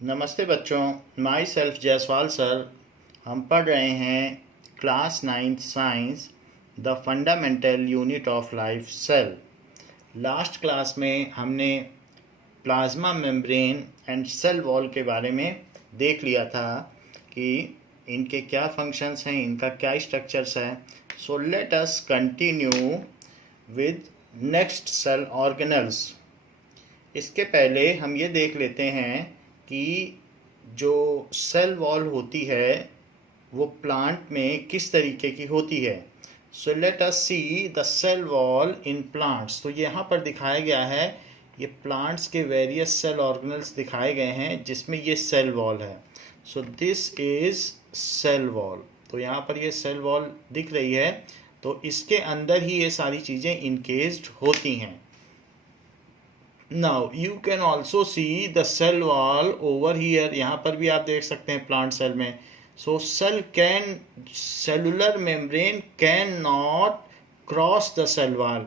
नमस्ते बच्चों, my self Jaiswal sir. हम पढ़ रहे हैं class 9th science the fundamental unit of life cell. Last class में हमने plasma membrane and cell wall के बारे में देख लिया था कि इनके क्या फंक्शंस हैं, इनका क्या स्ट्रक्चर्स है। So let us continue with next cell organelles. इसके पहले हम ये देख लेते हैं कि जो सेल वॉल होती है वो प्लांट में किस तरीके की होती है। So let us see the cell wall in plants. तो यहाँ पर दिखाया गया है, ये प्लांट्स के वेरियस सेल ऑर्गेनल्स दिखाए गए हैं जिसमें ये सेल वॉल है। So this is cell wall. तो यहाँ पर ये सेल वॉल दिख रही है, तो इसके अंदर ही ये सारी चीज़ें इनकेस्ड होती हैं। Now you can also see the cell wall over here. यहाँ पर भी आप देख सकते हैं प्लांट सेल में। So cellular membrane can not cross the cell wall.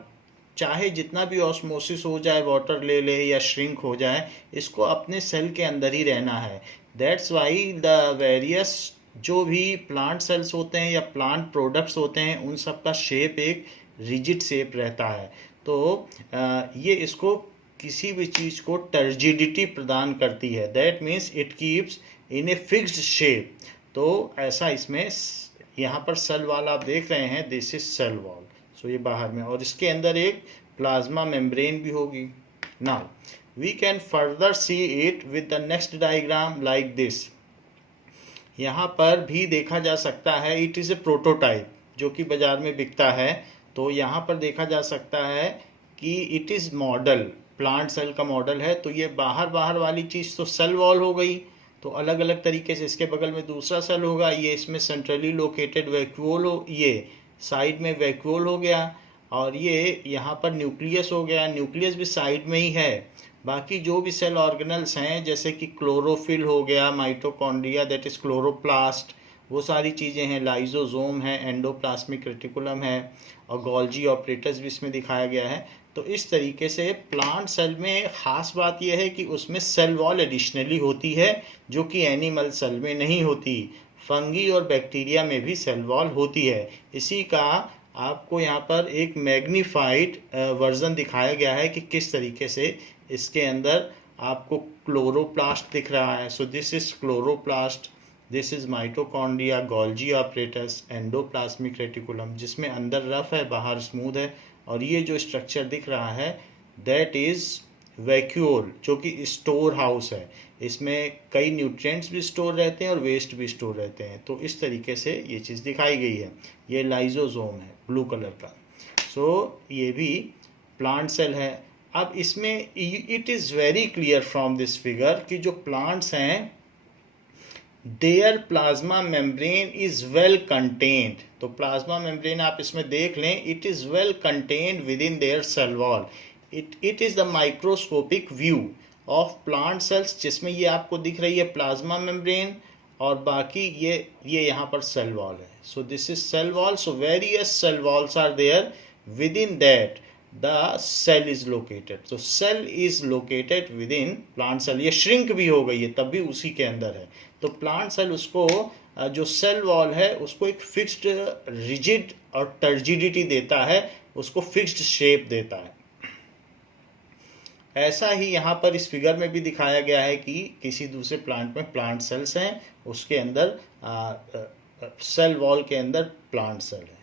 चाहे जितना भी ऑस्मोसिस हो जाए, वाटर ले ले या श्रिंक हो जाए, इसको अपने सेल के अंदर ही रहना है। दैट्स वाई द वेरियस जो भी प्लांट सेल्स होते हैं या प्लांट प्रोडक्ट्स होते हैं, उन सब का शेप एक रिजिड शेप रहता है। तो ये इसको किसी भी चीज़ को टर्जिडिटी प्रदान करती है। That means it keeps in a fixed shape. तो ऐसा इसमें यहाँ पर सेल वॉल आप देख रहे हैं, दिस इज सेल वॉल। सो ये बाहर में, और इसके अंदर एक प्लाज्मा मेम्ब्रेन भी होगी। Now we can further see it with the next diagram like this. यहाँ पर भी देखा जा सकता है, इट इज़ ए प्रोटोटाइप जो कि बाजार में बिकता है। तो यहाँ पर देखा जा सकता है कि it is model, plant cell का मॉडल है। तो ये बाहर वाली चीज़ तो सेल वॉल हो गई। तो अलग अलग तरीके से इसके बगल में दूसरा सेल होगा, ये इसमें सेंट्रली लोकेटेड वैक्यूल हो, ये साइड में वैक्यूल हो गया, और ये यहाँ पर न्यूक्लियस हो गया। न्यूक्लियस भी साइड में ही है। बाकी जो भी सेल ऑर्गेनल्स हैं, जैसे कि क्लोरोफिल हो गया, माइटोकॉन्ड्रिया दैट इज क्लोरोप्लास्ट, वो सारी चीज़ें हैं, लाइजोसोम है, एंडोप्लाज्मिक रेटिकुलम है, और गोल्जी ऑपरेटर्स भी इसमें दिखाया गया है। तो इस तरीके से प्लांट सेल में ख़ास बात यह है कि उसमें सेल वॉल एडिशनली होती है, जो कि एनिमल सेल में नहीं होती। फंगी और बैक्टीरिया में भी सेल वॉल होती है। इसी का आपको यहाँ पर एक मैग्नीफाइड वर्जन दिखाया गया है कि किस तरीके से इसके अंदर आपको क्लोरोप्लास्ट दिख रहा है। So this is chloroplast, this is mitochondria, Golgi apparatus, endoplasmic reticulum, जिसमें अंदर रफ है, बाहर स्मूथ है। और ये जो स्ट्रक्चर दिख रहा है दैट इज वैक्यूल, जो कि स्टोर हाउस है। इसमें कई न्यूट्रिएंट्स भी स्टोर रहते हैं और वेस्ट भी स्टोर रहते हैं। तो इस तरीके से ये चीज़ दिखाई गई है। ये लाइजोसोम है ब्लू कलर का। सो ये भी प्लांट सेल है। अब इसमें it is very clear from this figure कि जो प्लांट्स हैं, their plasma membrane is well contained. तो प्लाज्मा मेम्ब्रेन आप इसमें देख लें, it is well contained within their cell wall. It is the microscopic view of plant cells, जिसमें ये आपको दिख रही है प्लाज्मा मेम्ब्रेन, और बाकी ये यहाँ पर सेल वॉल है। So this is cell wall. So various cell walls are there, within that the cell is located. तो cell is located within plant cell. ये श्रिंक भी हो गई है तब भी उसी के अंदर है। तो प्लांट सेल उसको जो सेल वॉल है उसको एक फिक्स्ड रिजिड और टर्जिडिटी देता है, उसको फिक्स्ड शेप देता है। ऐसा ही यहाँ पर इस फिगर में भी दिखाया गया है कि किसी दूसरे प्लांट में प्लांट सेल्स हैं, उसके अंदर सेल वॉल के अंदर प्लांट सेल है।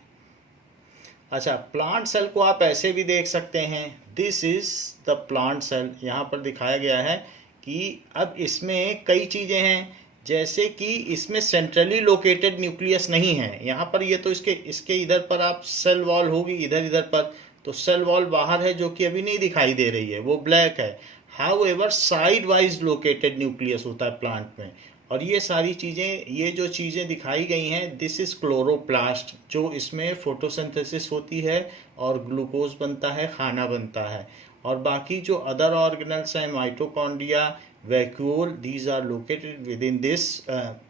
अच्छा, प्लांट सेल को आप ऐसे भी देख सकते हैं, this is the plant cell. यहाँ पर दिखाया गया है कि अब इसमें कई चीज़ें हैं, जैसे कि इसमें सेंट्रली लोकेटेड न्यूक्लियस नहीं है। यहाँ पर ये तो इसके इधर पर आप सेल वॉल होगी, इधर पर तो सेल वॉल बाहर है, जो कि अभी नहीं दिखाई दे रही है, वो ब्लैक है। However side wise located nucleus होता है प्लांट में। और ये सारी चीज़ें, ये जो चीज़ें दिखाई गई हैं, दिस इज़ क्लोरोप्लास्ट, जो इसमें फोटोसिंथेसिस होती है और ग्लूकोज बनता है, खाना बनता है। और बाकी जो अदर ऑर्गेनल्स हैं, mitochondria, vacuole, these are located within this.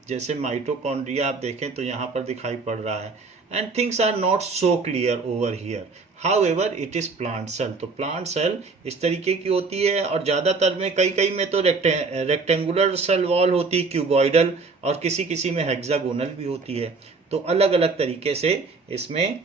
जैसे माइटोकॉन्ड्रिया आप देखें तो यहाँ पर दिखाई पड़ रहा है। and things are not so clear over here. However, it is plant cell. तो plant cell इस तरीके की होती है और ज़्यादातर में कई में तो रेक्टेंगुलर सेल वॉल होती है, क्यूबॉइडल, और किसी में हेक्सागोनल भी होती है। तो अलग अलग तरीके से इसमें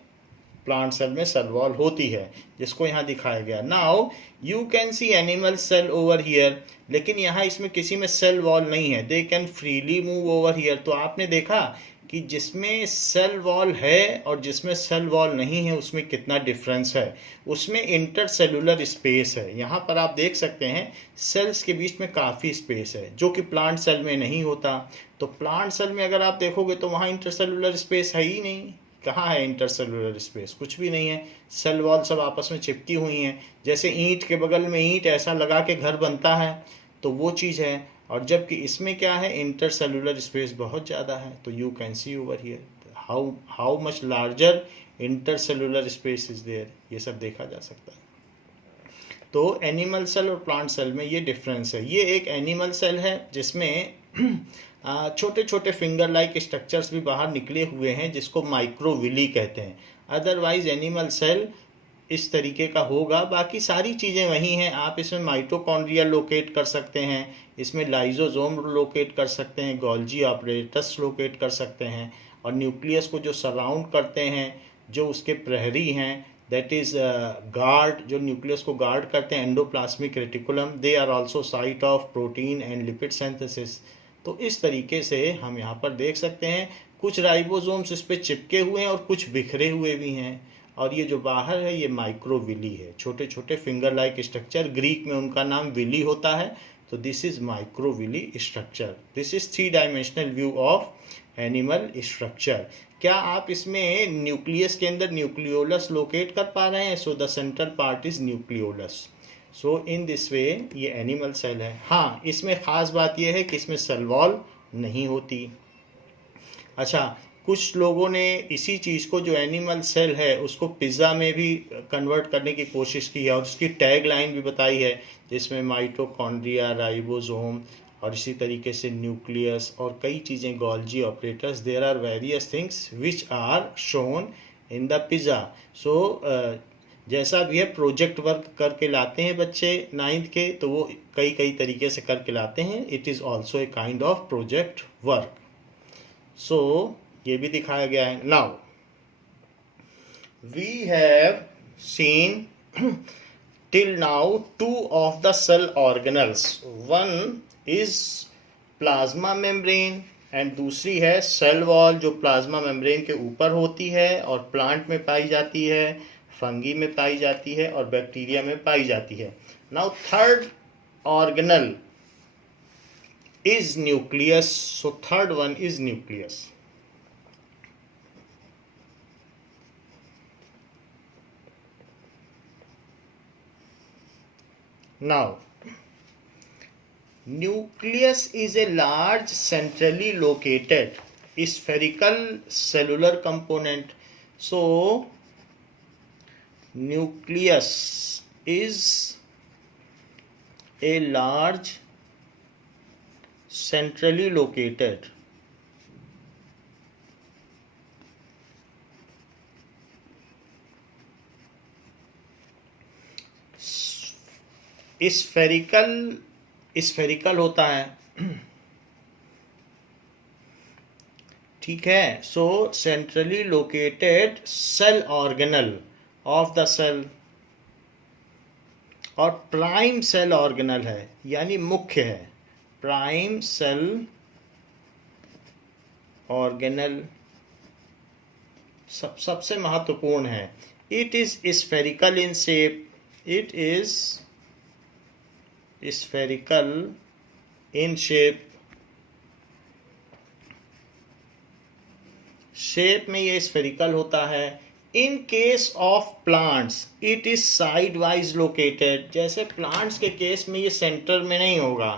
प्लांट सेल में सेल वॉल होती है, जिसको यहाँ दिखाया गया। Now you can see animal cell over here, लेकिन यहाँ इसमें किसी में सेल वॉल नहीं है। They can freely move over here. तो आपने देखा कि जिसमें सेल वॉल है और जिसमें सेल वॉल नहीं है उसमें कितना डिफरेंस है। उसमें इंटरसेलुलर स्पेस है। यहाँ पर आप देख सकते हैं सेल्स के बीच में काफ़ी स्पेस है, जो कि प्लांट सेल में नहीं होता। तो प्लांट सेल में अगर आप देखोगे तो वहाँ इंटरसेलुलर स्पेस है ही नहीं। कहाँ है इंटरसेलुलर स्पेस? कुछ भी नहीं है। सेल वॉल सब आपस में चिपकी हुई हैं। जैसे ईंट के बगल में ईंट ऐसा लगा के घर बनता है, तो वो चीज़ है। और जबकि इसमें क्या है, इंटरसेलुलर स्पेस बहुत ज़्यादा है। तो you can see over here how much larger intercellular space is there, ये सब देखा जा सकता है। तो एनिमल सेल और प्लांट सेल में ये डिफरेंस है। ये एक एनिमल सेल है जिसमें छोटे छोटे फिंगर लाइक स्ट्रक्चर्स भी बाहर निकले हुए हैं, जिसको माइक्रोविली कहते हैं। अदरवाइज एनिमल सेल इस तरीके का होगा। बाकी सारी चीज़ें वही हैं। आप इसमें माइटोकॉन्ड्रिया लोकेट कर सकते हैं, इसमें लाइजोसोम लोकेट कर सकते हैं, गोल्जी ऑपरेटस लोकेट कर सकते हैं, और न्यूक्लियस को जो सराउंड करते हैं, जो उसके प्रहरी हैं, दैट इज़ गार्ड, जो न्यूक्लियस को गार्ड करते हैं, endoplasmic reticulum, they are also site of protein and lipid synthesis. तो इस तरीके से हम यहाँ पर देख सकते हैं कुछ राइबोसोम्स इस पर चिपके हुए हैं और कुछ बिखरे हुए भी हैं। और ये जो बाहर है ये माइक्रोविली है, छोटे छोटे फिंगर लाइक स्ट्रक्चर। ग्रीक में उनका नाम विली होता है। तो this is microvilli structure. This is 3 dimensional view of animal structure. क्या आप इसमें न्यूक्लियस के अंदर न्यूक्लियोलस लोकेट कर पा रहे हैं? So the central part is nucleolus. So in this way ये एनिमल सेल है। हाँ, इसमें ख़ास बात यह है कि इसमें सेल वॉल नहीं होती। अच्छा, कुछ लोगों ने इसी चीज़ को, जो एनिमल सेल है, उसको पिज़्ज़ा में भी कन्वर्ट करने की कोशिश की है और उसकी टैग लाइन भी बताई है, जिसमें माइटोकॉन्ड्रिया, राइबोसोम और इसी तरीके से न्यूक्लियस और कई चीज़ें, Golgi operators, there are various things which are shown in the pizza. So जैसा भी है, प्रोजेक्ट वर्क करके लाते हैं बच्चे 9th के, तो वो कई तरीके से करके लाते हैं। It is also a kind of project work. So ये भी दिखाया गया है। Now we have seen till now 2 of the cell organelles. One is plasma membrane and दूसरी है सेल वॉल, जो प्लाज्मा मेम्ब्रेन के ऊपर होती है और प्लांट में पाई जाती है, फंगी में पाई जाती है और बैक्टीरिया में पाई जाती है। Now third organelle is nucleus. So third one is nucleus. Now, nucleus is a large centrally located spherical cellular component. So, nucleus is a large centrally located spherical होता है। ठीक है। So centrally located cell organelle of the cell, और prime cell organelle है, यानी मुख्य है। Prime cell organelle सबसे महत्वपूर्ण है। It is spherical in shape. It is spherical in shape। Shape में ये स्फेरिकल होता है। In case of plants it is side wise located. जैसे प्लांट्स के केस में ये सेंटर में नहीं होगा।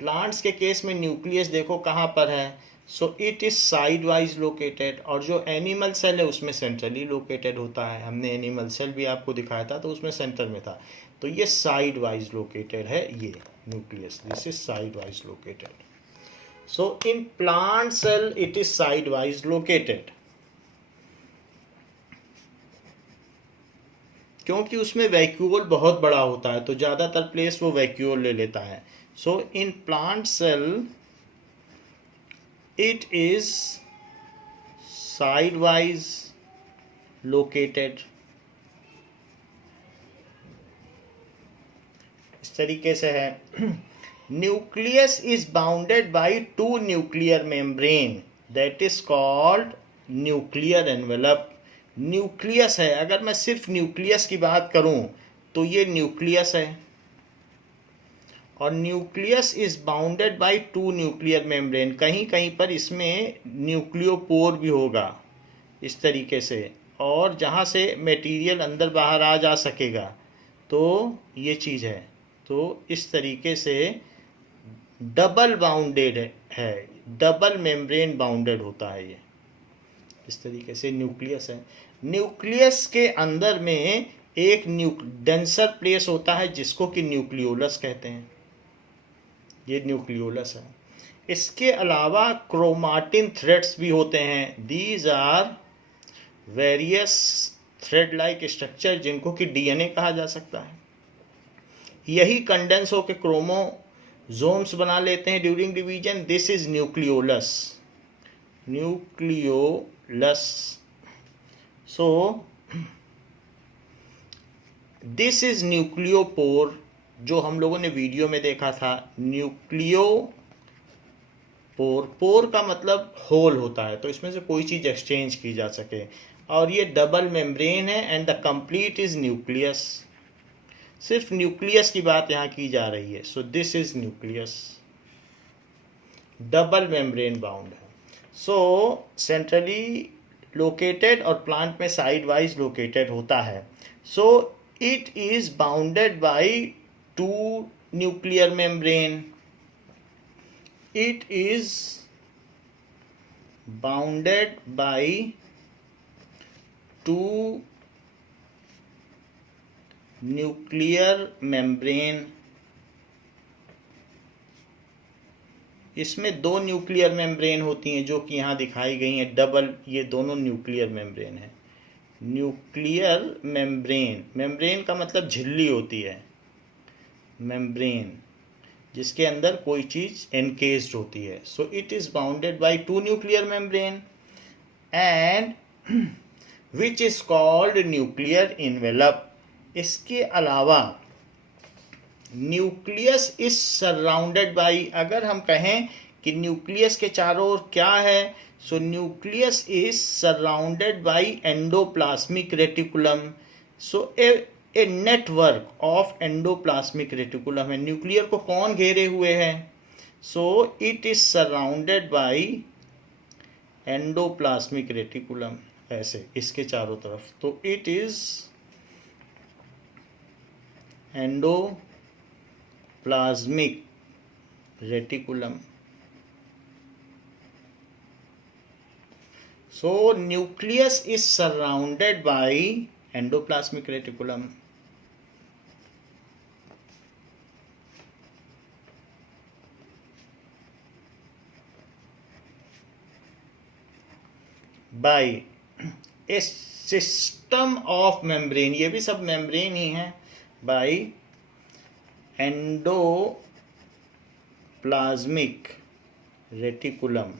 प्लांट्स के केस में न्यूक्लियस देखो कहाँ पर है। So it is side wise located. और जो एनिमल सेल है उसमें सेंट्रली लोकेटेड होता है। हमने एनिमल सेल भी आपको दिखाया था, तो उसमें सेंटर में था। तो ये साइड वाइज लोकेटेड है। ये nucleus, this is side wise located. So in plant cell it is side wise located. क्योंकि उसमें वैक्यूल बहुत बड़ा होता है तो ज़्यादातर प्लेस वो वैक्यूल ले लेता है. So in plant cell it is side wise located. इस तरीके से है. Nucleus is bounded by two nuclear membrane that is called nuclear envelope. Nucleus है, अगर मैं सिर्फ न्यूक्लियस की बात करूं तो ये न्यूक्लियस है. और nucleus is bounded by two nuclear membrane. कहीं कहीं पर इसमें न्यूक्लियोपोर भी होगा इस तरीके से, और जहाँ से मटेरियल अंदर बाहर आ जा सकेगा. तो ये चीज़ है. तो इस तरीके से डबल बाउंडेड है, डबल मेम्ब्रेन बाउंडेड होता है ये. इस तरीके से न्यूक्लियस है. न्यूक्लियस के अंदर में एक डेंसर प्लेस होता है जिसको कि न्यूक्लियोलस कहते हैं. ये न्यूक्लियोलस है. इसके अलावा क्रोमाटिन थ्रेड्स भी होते हैं. These are various thread like structure जिनको कि डीएनए कहा जा सकता है. यही कंडेंस होकर क्रोमोसोम्स बना लेते हैं during division. This is nucleolus. Nucleolus. So this is nucleopore जो हम लोगों ने वीडियो में देखा था. न्यूक्लियोपोर, पोर का मतलब होल होता है, तो इसमें से कोई चीज़ एक्सचेंज की जा सके. और ये डबल मेम्ब्रेन है and the complete is nucleus. सिर्फ न्यूक्लियस की बात यहाँ की जा रही है. So this is nucleus, double membrane bound है. सो सेंट्रली लोकेटेड और प्लांट में साइड वाइज लोकेटेड होता है. So it is bounded by two nuclear membrane. It is bounded by two nuclear membrane. इसमें दो न्यूक्लियर मेम्ब्रेन होती हैं जो कि यहाँ दिखाई गई हैं डबल. ये दोनों न्यूक्लियर मेम्ब्रेन है. न्यूक्लियर मेम्ब्रेन, मेम्ब्रेन का मतलब झिल्ली होती है. मेम्ब्रेन जिसके अंदर कोई चीज़ एनकेस्ड होती है. So it is bounded by two nuclear membrane and which is called nuclear envelope. इसके अलावा न्यूक्लियस इज सराउंडेड बाय, अगर हम कहें कि न्यूक्लियस के चारों ओर क्या है, so nucleus is surrounded by endoplasmic reticulum. So a network of endoplasmic reticulum है. न्यूक्लियर को कौन घेरे हुए है? So it is surrounded by endoplasmic reticulum. ऐसे इसके चारों तरफ. तो it is endoplasmic reticulum. So nucleus is surrounded by endoplasmic reticulum. By a system of membrane, ये भी सब मेम्ब्रेन ही है. By endoplasmic reticulum.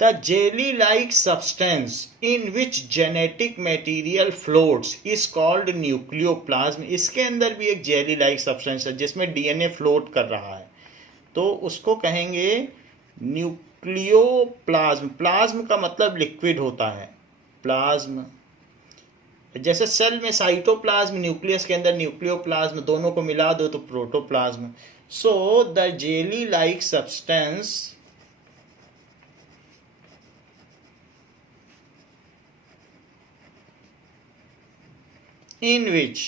The jelly-like substance in which genetic material floats is called nucleoplasm. इसके अंदर भी एक jelly like substance है जिसमें डीएनए फ्लोट कर रहा है, तो उसको कहेंगे न्यूक्लियोप्लाज्म. प्लाज्म का मतलब लिक्विड होता है. प्लाज्म जैसे सेल में साइटोप्लाज्म, न्यूक्लियस के अंदर न्यूक्लियोप्लाज्म, दोनों को मिला दो तो protoplasm. So the jelly like substance in which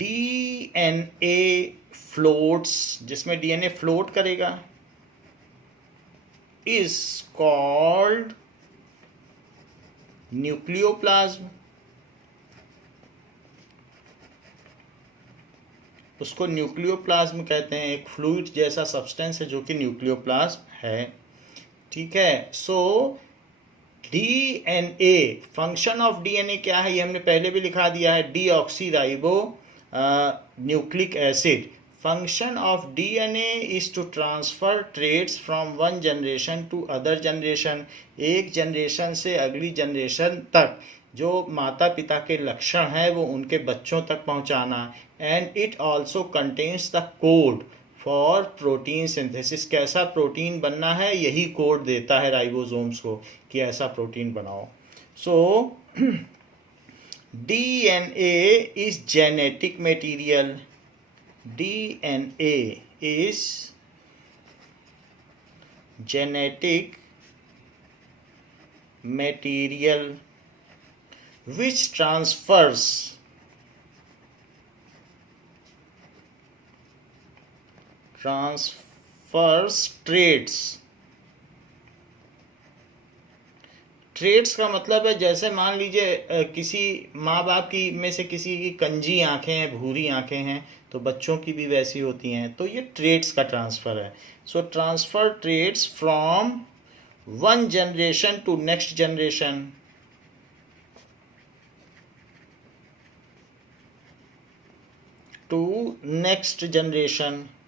DNA floats, जिसमें DNA फ्लोट करेगा, is called न्यूक्लियोप्लाज्म. उसको न्यूक्लियोप्लाज्म कहते हैं. एक फ्लूइड जैसा सब्सटेंस है जो कि न्यूक्लियोप्लाज्म है. ठीक है। So DNA, function of DNA क्या है ये हमने पहले भी लिखा दिया है, deoxyribo nucleic acid. Function of DNA is to transfer traits from one generation to other generation, एक जनरेशन से अगली जनरेशन तक जो माता पिता के लक्षण हैं वो उनके बच्चों तक पहुंचाना। And it also contains the code for protein synthesis, कैसा प्रोटीन बनना है यही कोड देता है राइबोसोम्स को कि ऐसा प्रोटीन बनाओ। So DNA is genetic material, DNA is genetic material which transfers traits। Traits का मतलब है जैसे मान लीजिए किसी माँ बाप की में से किसी की कंजी आंखें हैं, भूरी आंखें हैं, तो बच्चों की भी वैसी होती हैं, तो ये ट्रेड्स का ट्रांसफ़र है। So transfer traits from one generation to next generation.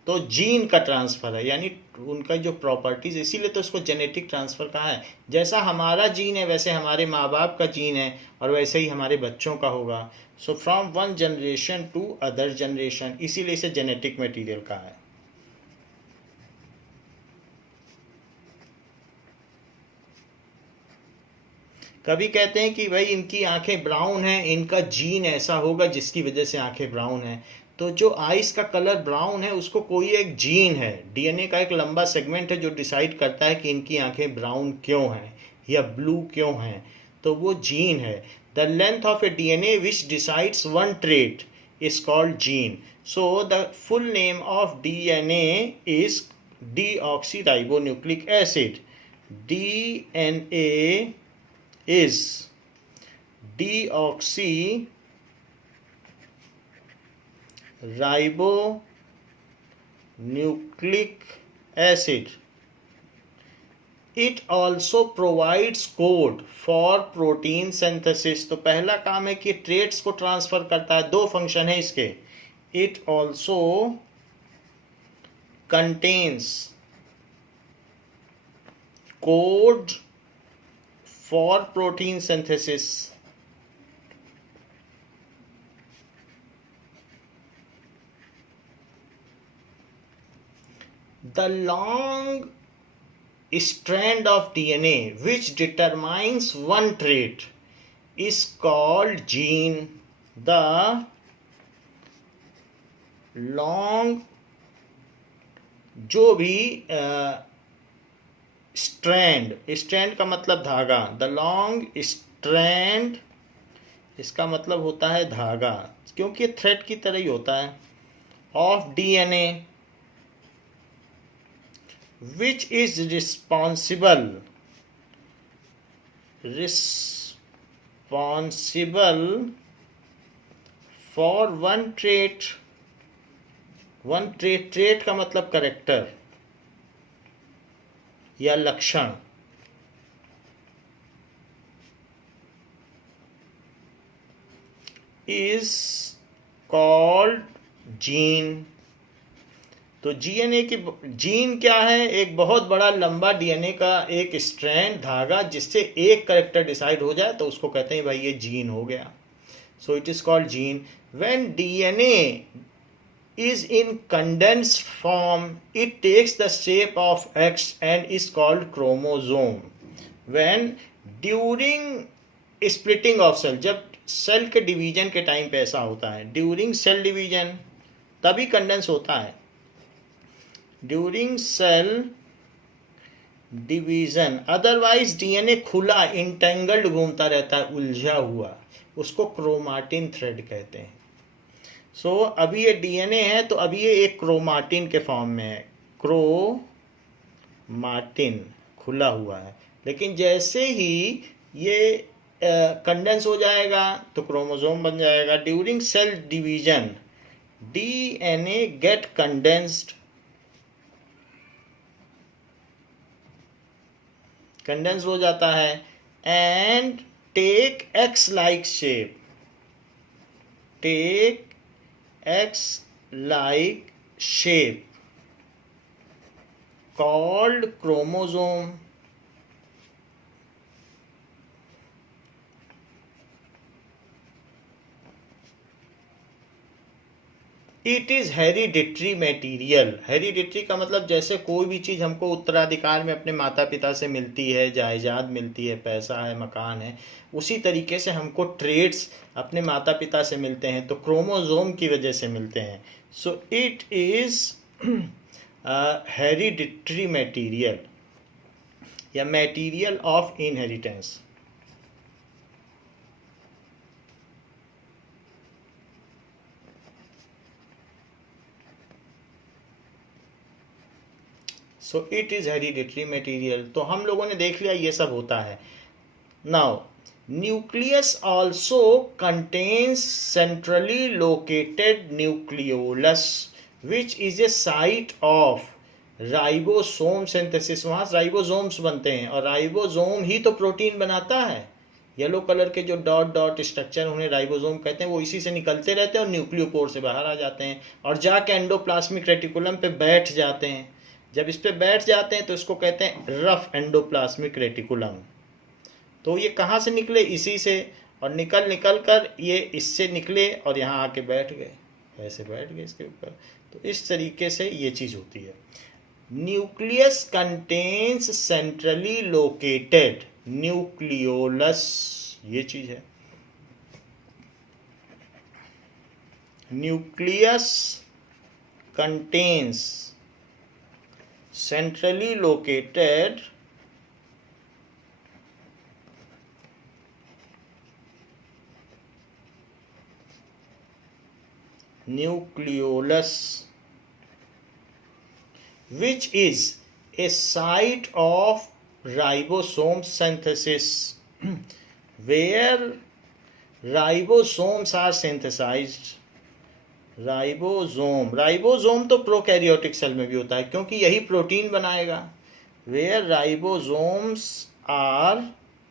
तो जीन का ट्रांसफ़र है, यानी उनका जो प्रॉपर्टीज़, इसीलिए तो इसको जेनेटिक ट्रांसफ़र कहा है। जैसा हमारा जीन है वैसे हमारे माँ बाप का जीन है और वैसे ही हमारे बच्चों का होगा। So from one generation to other generation, इसीलिए इसे जेनेटिक मटेरियल कहा है। कभी कहते हैं कि भाई इनकी आंखें ब्राउन हैं, इनका जीन ऐसा होगा जिसकी वजह से आंखें ब्राउन हैं। तो जो आइस का कलर ब्राउन है उसको कोई एक जीन है, डीएनए का एक लंबा सेगमेंट है जो डिसाइड करता है कि इनकी आंखें ब्राउन क्यों हैं या ब्लू क्यों हैं, तो वो जीन है। The length of A DNA which decides one trait is called gene. So the full name of DNA is deoxyribonucleic acid. DNA is deoxyribonucleic acid. It also provides code for protein synthesis। तो पहला काम है कि traits को transfer करता है, दो function है इसके। It also contains code for protein synthesis। The long strand of DNA which determines one trait is called gene। The long जो भी स्ट्रैंड का मतलब धागा, द लॉन्ग स्ट्रैंड इसका मतलब होता है धागा, क्योंकि थ्रेड की तरह ही होता है, of DNA which is responsible for one trait. Trait का मतलब करेक्टर या लक्षण। Is called gene. तो जीएनए की जीन क्या है? एक बहुत बड़ा लंबा डीएनए का एक स्ट्रैंड धागा जिससे एक करेक्टर डिसाइड हो जाए तो उसको कहते हैं भाई ये जीन हो गया। So it is called gene. When DNA is in condensed form, it takes the shape of X and is called chromosome। When during splitting of cell, जब सेल के डिवीजन के टाइम पे ऐसा होता है, ड्यूरिंग सेल डिवीजन तभी condense होता है। During cell division, otherwise DNA खुला इंटेंगल्ड घूमता रहता है, उलझा हुआ, उसको क्रोमाटिन थ्रेड कहते हैं। सो अभी ये डीएनए है तो अभी ये एक क्रोमाटिन के फॉर्म में है, क्रोमाटिन खुला हुआ है। लेकिन जैसे ही ये कंडेंस हो जाएगा तो क्रोमोसोम बन जाएगा। During cell division DNA get condensed condense हो जाता है and take X like shape, take X like shape called chromosome. It is hereditary material. Hereditary का मतलब जैसे कोई भी चीज़ हमको उत्तराधिकार में अपने माता पिता से मिलती है, जायदाद मिलती है, पैसा है, मकान है, उसी तरीके से हमको ट्रेड्स अपने माता पिता से मिलते हैं, तो क्रोमोजोम की वजह से मिलते हैं। So it is hereditary material या material of inheritance. So it is hereditary material. तो हम लोगों ने देख लिया ये सब होता है। Now nucleus also contains centrally located nucleolus which is a site of ribosome synthesis. वहाँ राइबोसोम्स बनते हैं और राइबोसोम ही तो प्रोटीन बनाता है। येलो कलर के जो डॉट डॉट स्ट्रक्चर उन्हें राइबोसोम कहते हैं, वो इसी से निकलते रहते हैं और न्यूक्लियोपोर से बाहर आ जाते हैं और जाके एंडोप्लाज्मिक रेटिकुलम पे बैठ जाते हैं। जब इस पे बैठ जाते हैं तो इसको कहते हैं रफ एंडोप्लाज्मिक रेटिकुलम। तो ये कहाँ से निकले? इसी से, और निकल निकल कर ये इससे निकले और यहाँ आके बैठ गए, ऐसे बैठ गए इसके ऊपर। तो इस तरीके से ये चीज़ होती है। Nucleus contains centrally located nucleolus, ये चीज़ है। Nucleus contains centrally located nucleolus which is a site of ribosome synthesis where ribosomes are synthesized। Ribosome तो प्रोकैरियोटिक सेल में भी होता है क्योंकि यही प्रोटीन बनाएगा। वेयर राइबोसोम्स आर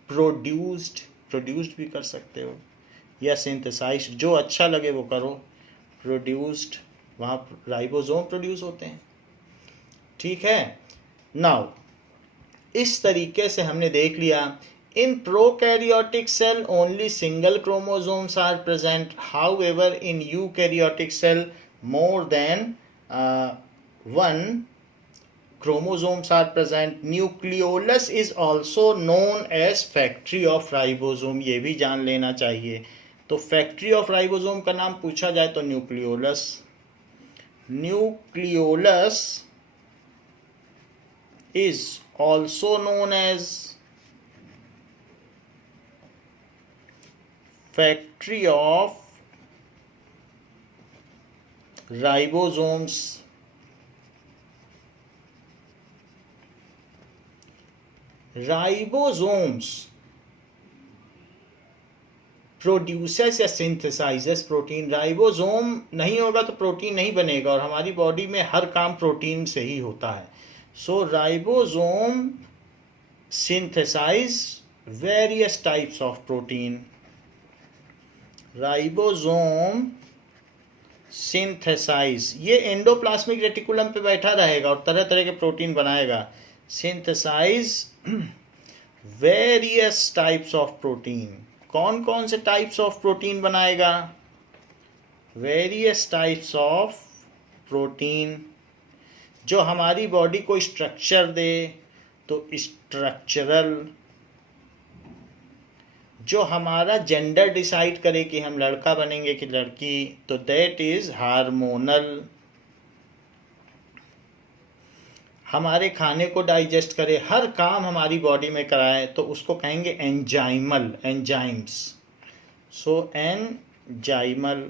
प्रोड्यूस्ड भी कर सकते हो या सिंथेसाइज्ड, जो अच्छा लगे वो करो। प्रोड्यूस्ड, वहाँ राइबोसोम प्रोड्यूस होते हैं। ठीक है। नाउ इस तरीके से हमने देख लिया। In prokaryotic cell only single chromosomes are present. However, in eukaryotic cell more than one chromosomes are present. Nucleolus is also known as factory of ribosome. ये भी जान लेना चाहिए। तो factory of ribosome का नाम पूछा जाए तो nucleolus। Nucleolus is also known as factory of ribosomes। Ribosomes producers या सिंथेसाइजर्स प्रोटीन। राइबोसोम नहीं होगा तो प्रोटीन नहीं बनेगा और हमारी बॉडी में हर काम प्रोटीन से ही होता है। So ribosome synthesize various types of protein. Ribosome synthesize, ये एंडोप्लाज्मिक रेटिकुलम पे बैठा रहेगा और तरह तरह के प्रोटीन बनाएगा। Synthesize various types of protein. कौन कौन से टाइप्स ऑफ प्रोटीन बनाएगा? वेरियस टाइप्स ऑफ प्रोटीन जो हमारी बॉडी को स्ट्रक्चर दे, तो स्ट्रक्चरल। जो हमारा जेंडर डिसाइड करे कि हम लड़का बनेंगे कि लड़की, तो दैट इज हार्मोनल। हमारे खाने को डाइजेस्ट करे, हर काम हमारी बॉडी में कराए, तो उसको कहेंगे एंजाइमल, एंजाइम्स। सो एंजाइमल,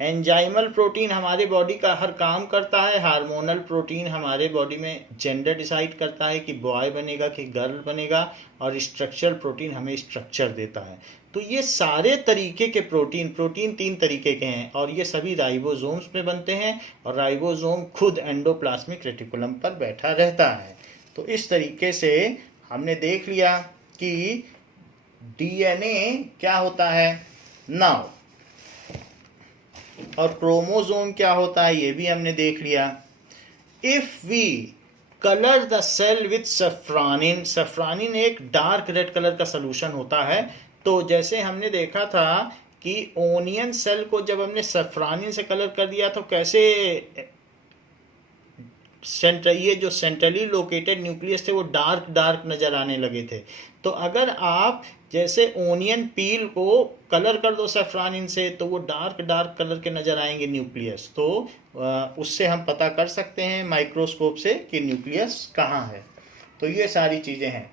एंजाइमल प्रोटीन हमारे बॉडी का हर काम करता है। हार्मोनल प्रोटीन हमारे बॉडी में जेंडर डिसाइड करता है कि बॉय बनेगा कि गर्ल बनेगा, और स्ट्रक्चरल प्रोटीन हमें स्ट्रक्चर देता है। तो ये सारे तरीके के प्रोटीन 3 तरीके के हैं और ये सभी राइबोसोम्स में बनते हैं और राइबोसोम खुद एंडोप्लाज्मिक रेटिकुलम पर बैठा रहता है। तो इस तरीके से हमने देख लिया कि डीएनए क्या होता है नाउ, और क्रोमोसोम क्या होता है ये भी हमने देख लिया। If we colour the cell with safranin, safranin एक डार्क रेड कलर का सोल्यूशन होता है। तो जैसे हमने देखा था कि ओनियन सेल को जब हमने सफ्रानिन से कलर कर दिया तो कैसे ये जो सेंट्रली लोकेटेड न्यूक्लियस थे वो डार्क डार्क नजर आने लगे थे। तो अगर आप जैसे ओनियन पील को कलर कर दो सैफरानिन से तो वो डार्क डार्क कलर के नजर आएंगे न्यूक्लियस। तो उससे हम पता कर सकते हैं माइक्रोस्कोप से कि न्यूक्लियस कहाँ है। तो ये सारी चीजें हैं।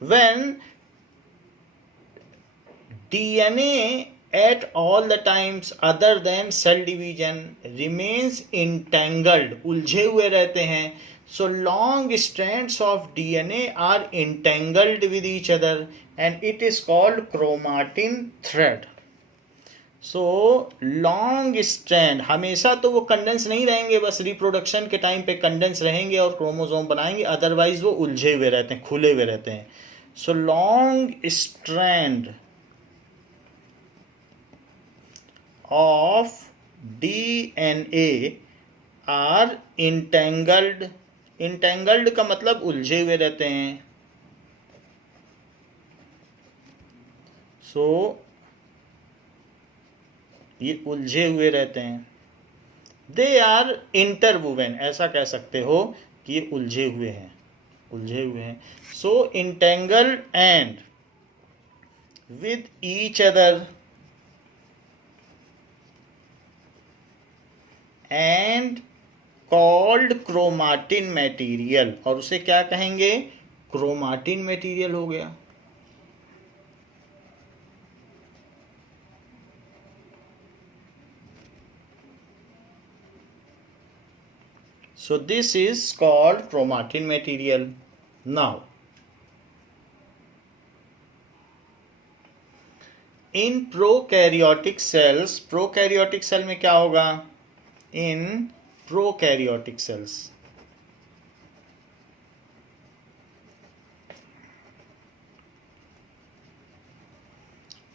When DNA at all the times other than cell division remains entangled, उलझे हुए रहते हैं, so long strands of DNA are entangled with each other and it is called chromatin thread. So long strand, हमेशा तो वो condense नहीं रहेंगे, बस रिप्रोडक्शन के टाइम पे कंडेंस रहेंगे और क्रोमोसोम बनाएंगे, अदरवाइज वो उलझे हुए रहते हैं, खुले हुए रहते हैं। So long strand of DNA are entangled, entangled का मतलब उलझे हुए रहते हैं। सो ये उलझे हुए रहते हैं। दे आर इंटरवुवेन, ऐसा कह सकते हो कि ये उलझे हुए हैं, उलझे हुए हैं। So entangled and with each other and called chromatin material, और उसे क्या कहेंगे, क्रोमाटिन मटेरियल हो गया। So this is called chromatin material. Now, in prokaryotic cells, prokaryotic cell में क्या होगा, in prokaryotic cells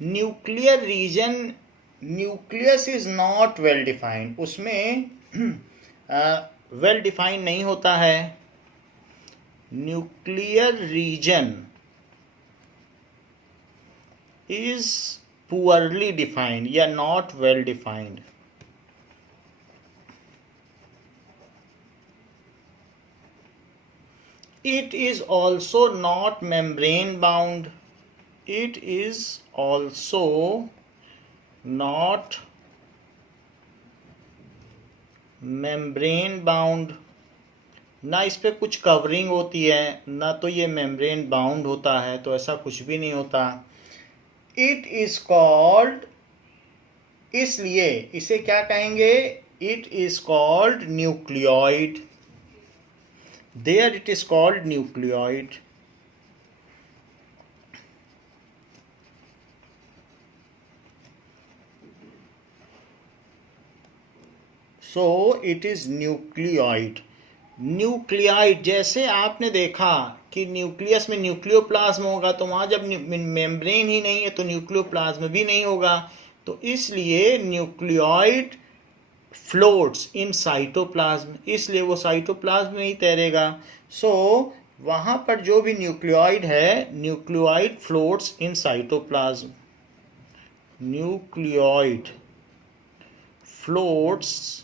nuclear region, nucleus is not well defined, उसमें वेल डिफाइन नहीं होता है। Nuclear region is poorly defined या not well defined. It is also not membrane bound, it is also not membrane bound, ना इस पे कुछ covering होती है ना तो ये मेम्ब्रेन बाउंड होता है, तो ऐसा कुछ भी नहीं होता। इट इज कॉल्ड, इसलिए इसे क्या कहेंगे, it is called nucleoid, there it is called nucleoid. So it is nucleoid. Nucleoid, जैसे आपने देखा कि न्यूक्लियस में न्यूक्लियोप्लाज्म होगा, तो वहाँ जब मेम्ब्रेन ही नहीं है तो न्यूक्लियोप्लाज्म भी नहीं होगा, तो इसलिए न्यूक्लियोइड फ्लोट्स इन साइटोप्लाज्म, इसलिए वो साइटोप्लाज्म में ही तैरेगा। सो वहाँ पर जो भी न्यूक्लियोइड है, nucleoid floats in cytoplasm, nucleoid floats.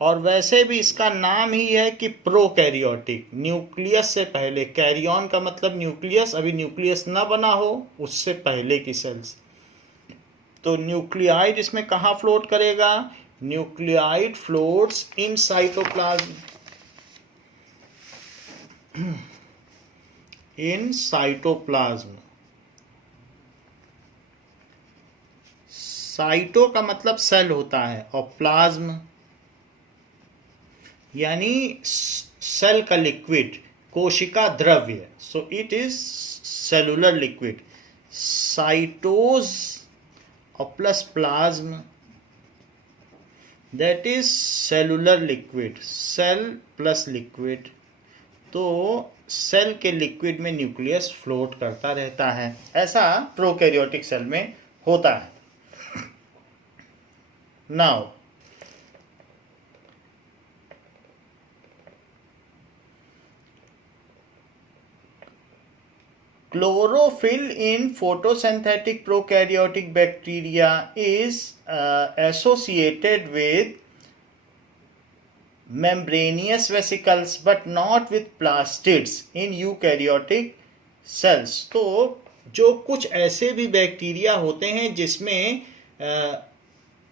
और वैसे भी इसका नाम ही है कि प्रोकैरियोटिक, न्यूक्लियस से पहले, कैरियन का मतलब न्यूक्लियस, अभी न्यूक्लियस ना बना हो उससे पहले की सेल्स। तो न्यूक्लियाइड इसमें कहाँ फ्लोट करेगा, nucleoid floats in cytoplasm, in cytoplasm. Cyto का मतलब सेल होता है और प्लाज्म यानी सेल का लिक्विड, कोशिका द्रव्य। So it is cellular liquid. साइटोज और plus plasm, that is cellular liquid, cell plus liquid. तो सेल के लिक्विड में न्यूक्लियस फ्लोट करता रहता है, ऐसा प्रोकैरियोटिक सेल में होता है। Now chlorophyll in photosynthetic prokaryotic bacteria is associated with membranous vesicles but not with plastids in eukaryotic cells। तो जो कुछ ऐसे भी बैक्टीरिया होते हैं जिसमें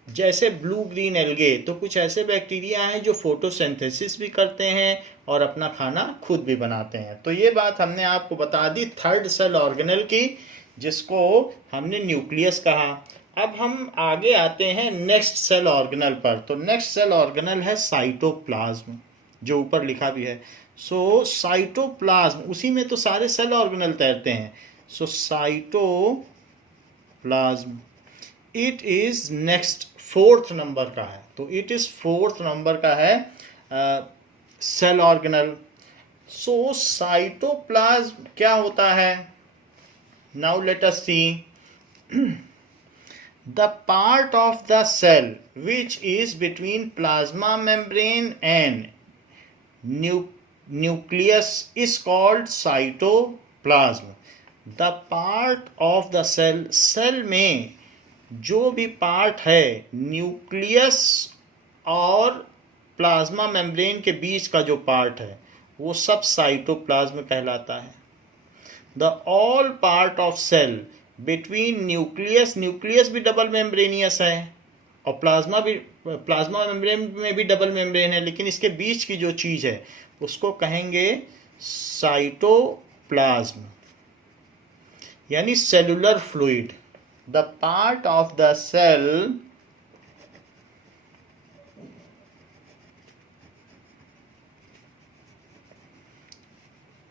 जैसे ब्लू ग्रीन एल्गे, तो कुछ ऐसे बैक्टीरिया हैं जो फोटोसिंथेसिस भी करते हैं और अपना खाना खुद भी बनाते हैं। तो ये बात हमने आपको बता दी थर्ड सेल ऑर्गेनल की, जिसको हमने न्यूक्लियस कहा। अब हम आगे आते हैं नेक्स्ट सेल ऑर्गेनल पर। तो नेक्स्ट सेल ऑर्गेनल है साइटोप्लाज्म, जो ऊपर लिखा भी है। सो साइटोप्लाज्म, उसी में तो सारे सेल ऑर्गेनल तैरते हैं। So cytoplasm it is next fourth number का है। तो इट इज फोर्थ नंबर का है सेल ऑर्गेनल। सो साइटोप्लाज्म क्या होता है? Now let us see. The part of the cell which is between plasma membrane and nucleus is called cytoplasm. The part of the cell, cell में जो भी part है nucleus और प्लाज्मा मेम्ब्रेन के बीच का जो पार्ट है वो सब साइटोप्लाज्म कहलाता है। The all part of cell between nucleus, nucleus भी डबल मेम्ब्रेनियस है और प्लाज्मा मेम्ब्रेन में भी डबल मेम्ब्रेन है, लेकिन इसके बीच की जो चीज़ है उसको कहेंगे साइटोप्लाज्म, यानी cellular fluid. The part of the cell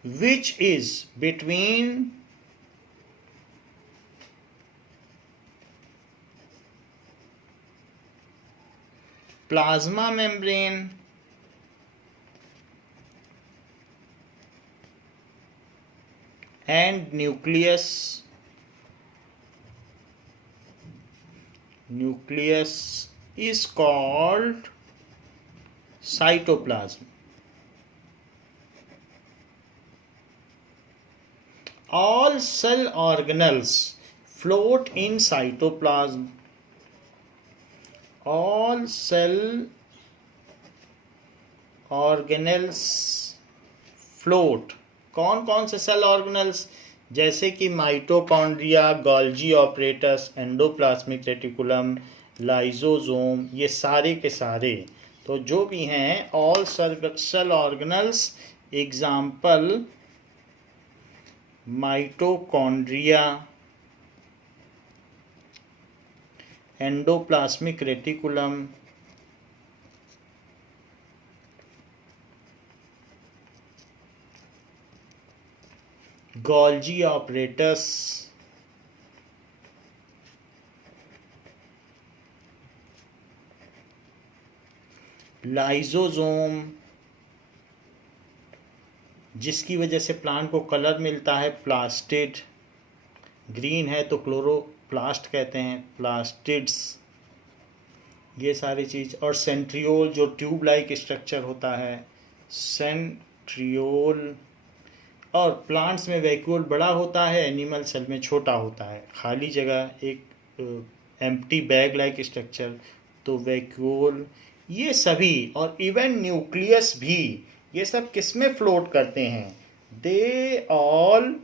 which is between plasma membrane and nucleus is called cytoplasm. All cell organelles float in cytoplasm. All cell organelles float. कौन कौन से सेल ऑर्गेनल्स? जैसे कि mitochondria, Golgi apparatus, endoplasmic reticulum, lysosome, ये सारे के सारे तो जो भी हैं all cell organelles. Example mitochondria, endoplasmic reticulum, Golgi apparatus, lysosome, जिसकी वजह से प्लांट को कलर मिलता है, प्लास्टिड, ग्रीन है तो क्लोरोप्लास्ट कहते हैं, प्लास्टिड्स, ये सारी चीज़। और सेंट्रियोल जो ट्यूब लाइक स्ट्रक्चर होता है, सेंट्रियोल। और प्लांट्स में वैक्यूल बड़ा होता है, एनिमल सेल में छोटा होता है, खाली जगह एक एम्प्टी बैग लाइक स्ट्रक्चर, तो वैक्यूल। ये सभी और इवन न्यूक्लियस भी, ये सब किस में फ्लोट करते हैं? They all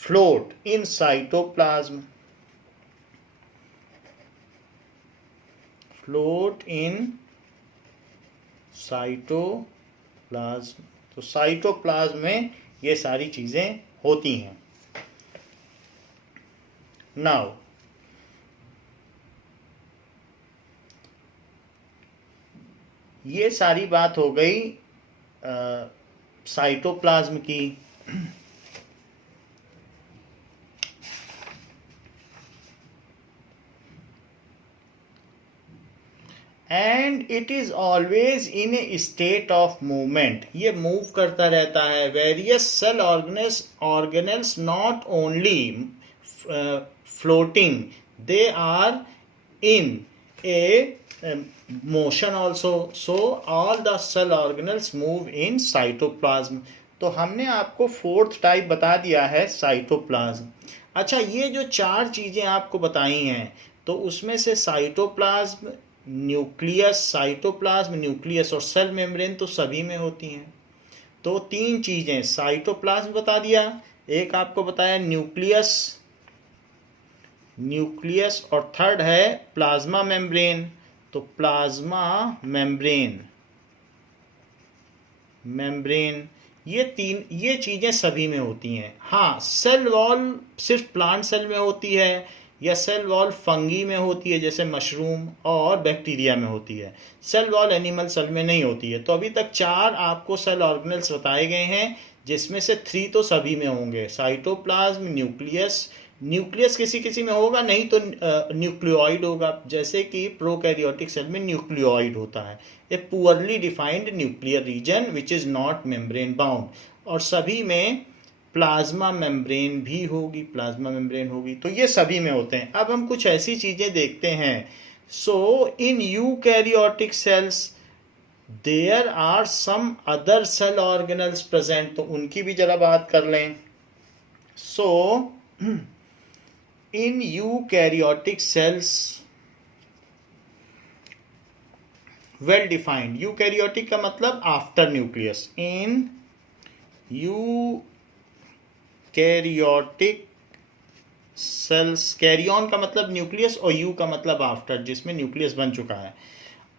float in cytoplasm, float in cytoplasm. तो साइटोप्लाज्म में ये सारी चीजें होती हैं। नाउ ये सारी बात हो गई साइटोप्लाज्म की। And it is always in a state of movement, ये मूव करता रहता है। Various cell organelles not only floating, they are in a motion also, so all the cell organelles move in cytoplasm। तो हमने आपको fourth type बता दिया है साइटोप्लाज्म। अच्छा, ये जो चार चीजें आपको बताई हैं, तो उसमें से साइटोप्लाज्म, न्यूक्लियस और सेल मेम्ब्रेन तो सभी में होती हैं। तो तीन चीजें, साइटोप्लाज्म बता दिया, एक आपको बताया न्यूक्लियस और थर्ड है प्लाज्मा मेम्ब्रेन। तो प्लाज्मा मेम्ब्रेन ये चीज़ें सभी में होती हैं। हाँ, सेल वॉल सिर्फ प्लांट सेल में होती है, या सेल वॉल फंगी में होती है जैसे मशरूम, और बैक्टीरिया में होती है। सेल वॉल एनिमल सेल में नहीं होती है। तो अभी तक चार आपको सेल ऑर्गेनल्स बताए गए हैं, जिसमें से थ्री तो सभी में होंगे, साइटोप्लाज्म, न्यूक्लियस किसी किसी में होगा, नहीं तो न्यूक्लियोइड होगा, जैसे कि प्रोकैरियोटिक सेल में न्यूक्लियोइड होता है, a poorly defined nuclear region which is not membrane bound. और सभी में प्लाज्मा मेम्ब्रेन होगी। तो ये सभी में होते हैं। अब हम कुछ ऐसी चीजें देखते हैं। So in eukaryotic cells there are some other cell organelles present, तो उनकी भी जरा बात कर लें। सो in eukaryotic cells, well defined, eukaryotic का मतलब after nucleus, in eukaryotic cells, carry on का मतलब न्यूक्लियस और यू का मतलब आफ्टर, जिसमें न्यूक्लियस बन चुका है।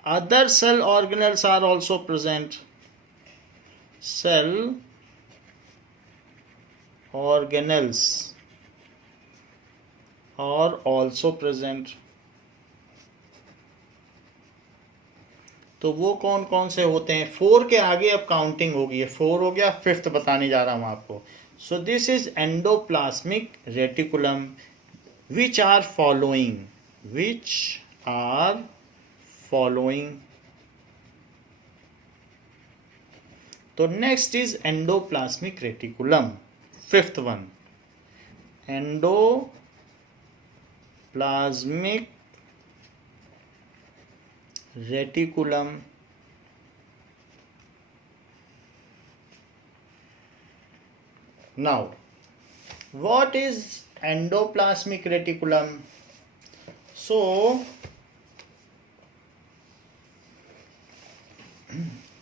Other cell organelles are also present, cell organelles are also present। तो वो कौन कौन से होते हैं? 4 के आगे अब काउंटिंग होगी, 4 हो गया, फिफ्थ बताने जा रहा हूं आपको। So this is endoplasmic reticulum, which are following. तो next is endoplasmic reticulum, fifth one, endoplasmic reticulum. Now, what is endoplasmic reticulum? So,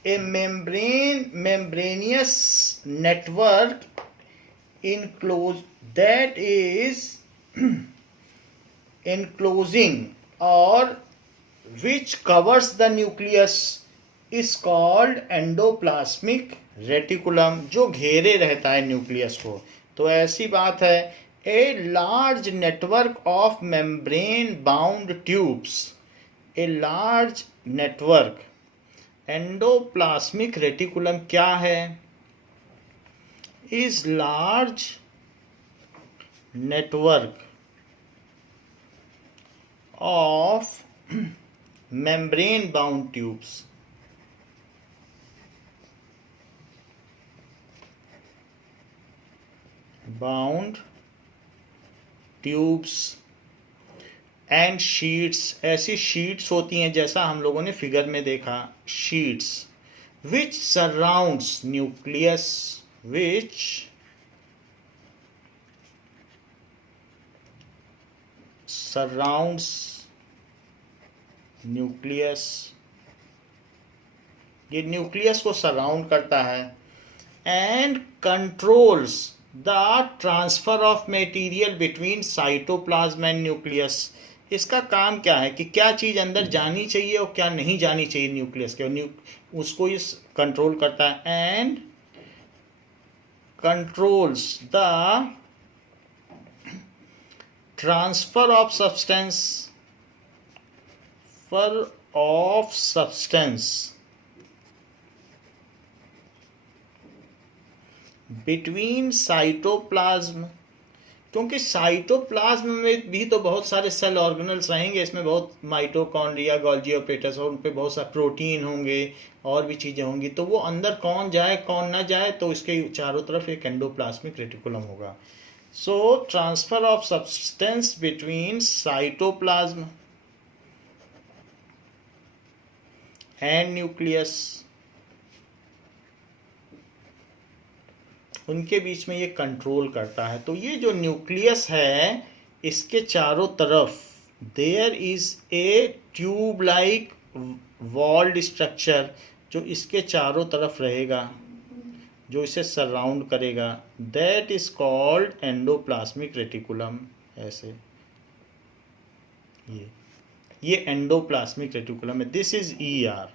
a membranous network that is enclosing or which covers the nucleus is called endoplasmic reticulum, जो घेरे रहता है nucleus को। तो ऐसी बात है, a large network of membrane bound tubes, a large network. Endoplasmic reticulum क्या है? Is large network of membrane bound tubes, and sheets. ऐसी शीट्स होती हैं जैसा हम लोगों ने फिगर में देखा, शीट्स विच सराउंड्स न्यूक्लियस, न्यूक्लियस, ये न्यूक्लियस को सराउंड करता है, and controls the transfer of material between cytoplasm and nucleus. इसका काम क्या है कि क्या चीज अंदर जानी चाहिए और क्या नहीं जानी चाहिए न्यूक्लियस के, उसको इस कंट्रोल करता है, and controls the transfer of substance between cytoplasm क्योंकि साइटोप्लाज्म में भी तो बहुत सारे सेल ऑर्गेनल्स रहेंगे, इसमें बहुत माइटोकॉन्ड्रिया, गोल्गी ऑपरेटर्स और उन पे बहुत सारे प्रोटीन होंगे और भी चीज़ें होंगी, तो वो अंदर कौन जाए कौन ना जाए, तो इसके चारों तरफ एक एंडोप्लाज्मिक रेटिकुलम होगा. सो transfer of substance between cytoplasm and nucleus, उनके बीच में ये कंट्रोल करता है. तो ये जो न्यूक्लियस है इसके चारों तरफ there is a tube like walled structure जो इसके चारों तरफ रहेगा, जो इसे सराउंड करेगा. That is called endoplasmic reticulum. ऐसे ये एंडोप्लाज्मिक रेटिकुलम है. This is ER.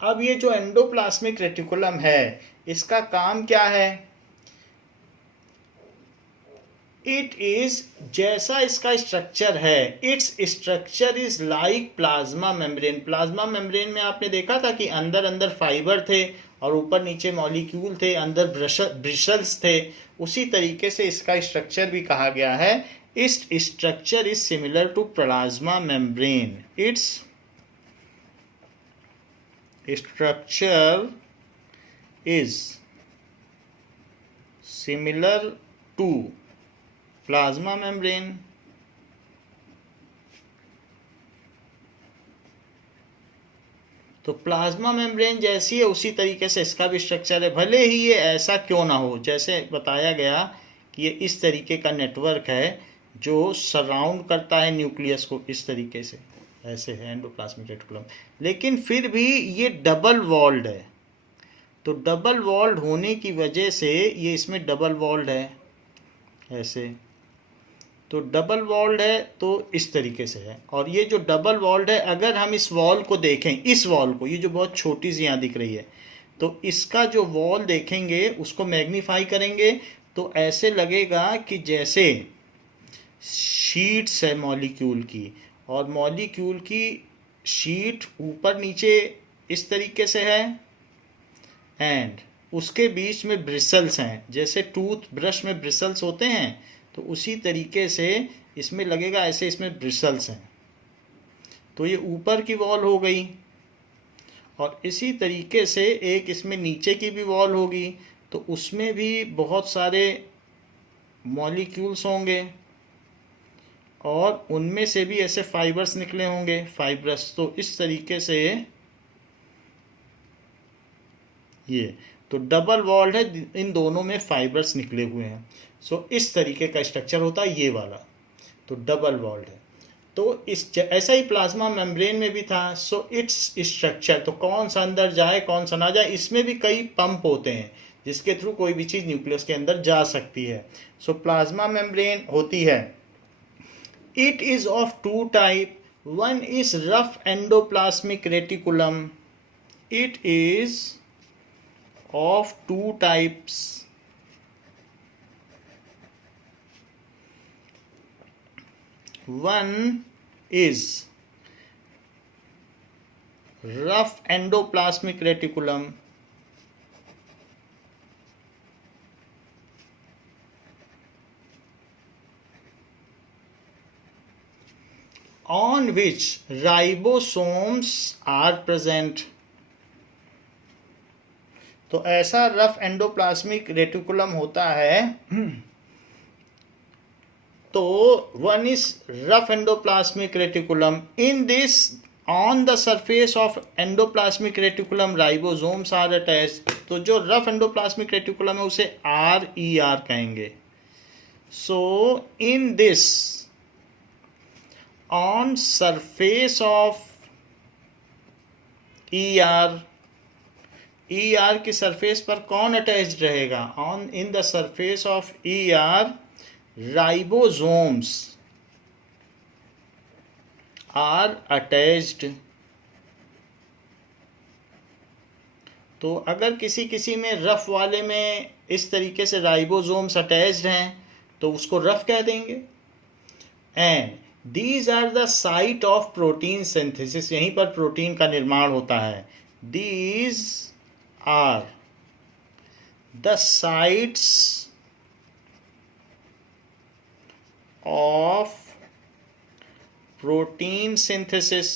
अब ये जो एंडोप्लाज्मिक रेटिकुलम है इसका काम क्या है? इट इज, जैसा इसका स्ट्रक्चर है, its structure is like plasma membrane. Plasma membrane में आपने देखा था कि अंदर अंदर फाइबर थे और ऊपर नीचे मॉलिक्यूल थे, अंदर ब्रिसल्स थे. उसी तरीके से इसका स्ट्रक्चर भी कहा गया है. इस structure is similar to plasma membrane. Its structure is similar to plasma membrane. तो प्लाज्मा मेम्ब्रेन जैसी है उसी तरीके से इसका भी स्ट्रक्चर है, भले ही ये ऐसा क्यों ना हो. जैसे बताया गया कि ये इस तरीके का नेटवर्क है जो सराउंड करता है न्यूक्लियस को, इस तरीके से ऐसे है एंडोप्लाज्मिक रेटिकुलम. लेकिन फिर भी ये डबल वॉल्ड है. तो डबल वॉल्ड होने की वजह से ये इसमें डबल वॉल्ड है ऐसे. तो डबल वॉल्ड है तो इस तरीके से है. और ये जो डबल वॉल्ड है, अगर हम इस वॉल को देखें, इस वॉल को, ये जो बहुत छोटी सी यहाँ दिख रही है, तो इसका जो वॉल देखेंगे उसको मैग्नीफाई करेंगे तो ऐसे लगेगा कि जैसे शीट्स है मॉलिक्यूल की, और मॉलिक्यूल की शीट ऊपर नीचे इस तरीके से है एंड उसके बीच में ब्रिसल्स हैं, जैसे टूथ ब्रश में ब्रिसल्स होते हैं, तो उसी तरीके से इसमें लगेगा ऐसे इसमें ब्रिसल्स हैं. तो ये ऊपर की वॉल हो गई. और इसी तरीके से एक इसमें नीचे की भी वॉल होगी, तो उसमें भी बहुत सारे मॉलिक्यूल्स होंगे और उनमें से भी ऐसे फाइबर्स निकले होंगे, फाइब्रस. तो इस तरीके से ये तो डबल वॉल्ड है, इन दोनों में फाइबर्स निकले हुए हैं. सो इस तरीके का स्ट्रक्चर होता है ये वाला, तो डबल वॉल्ड है. तो इस ऐसा ही प्लाज्मा मेम्ब्रेन में भी था. सो इट्स स्ट्रक्चर, तो कौन सा अंदर जाए कौन सा ना जाए, इसमें भी कई पंप होते हैं जिसके थ्रू कोई भी चीज़ न्यूक्लियस के अंदर जा सकती है. सो प्लाज्मा मेम्ब्रेन होती है. It is of two type. One is rough endoplasmic reticulum. It is of two types. One is rough endoplasmic reticulum. On which ribosomes are present. तो ऐसा रफ एंडोप्लाज्मिक रेटिकुलम होता है. तो one is rough endoplasmic reticulum. In this, on the surface of endoplasmic reticulum ribosomes are attached. तो जो rough endoplasmic reticulum है उसे RER कहेंगे. So in this, on surface of ER की सरफेस पर कौन अटैच्ड रहेगा? On in the surface of ER ribosomes are attached. तो अगर किसी किसी में रफ वाले में इस तरीके से राइबोसोम्स अटैच्ड हैं तो उसको रफ कह देंगे. And These are the site of protein synthesis. यहीं पर प्रोटीन का निर्माण होता है. These are the sites of protein synthesis,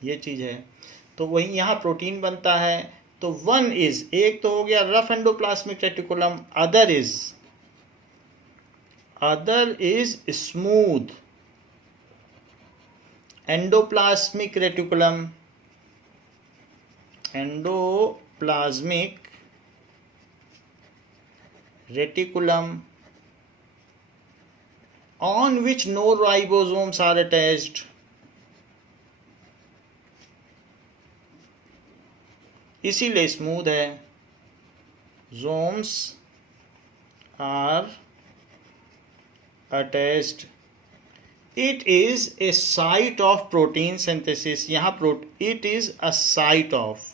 ये चीज है। तो वही यहाँ प्रोटीन बनता है। तो वन इज, एक तो हो गया rough endoplasmic reticulum, other is smooth endoplasmic reticulum, on which no ribosomes are attached, इसीलिए स्मूथ है। जोम्स are attached. It is a site of protein synthesis, यहाँ it is a site of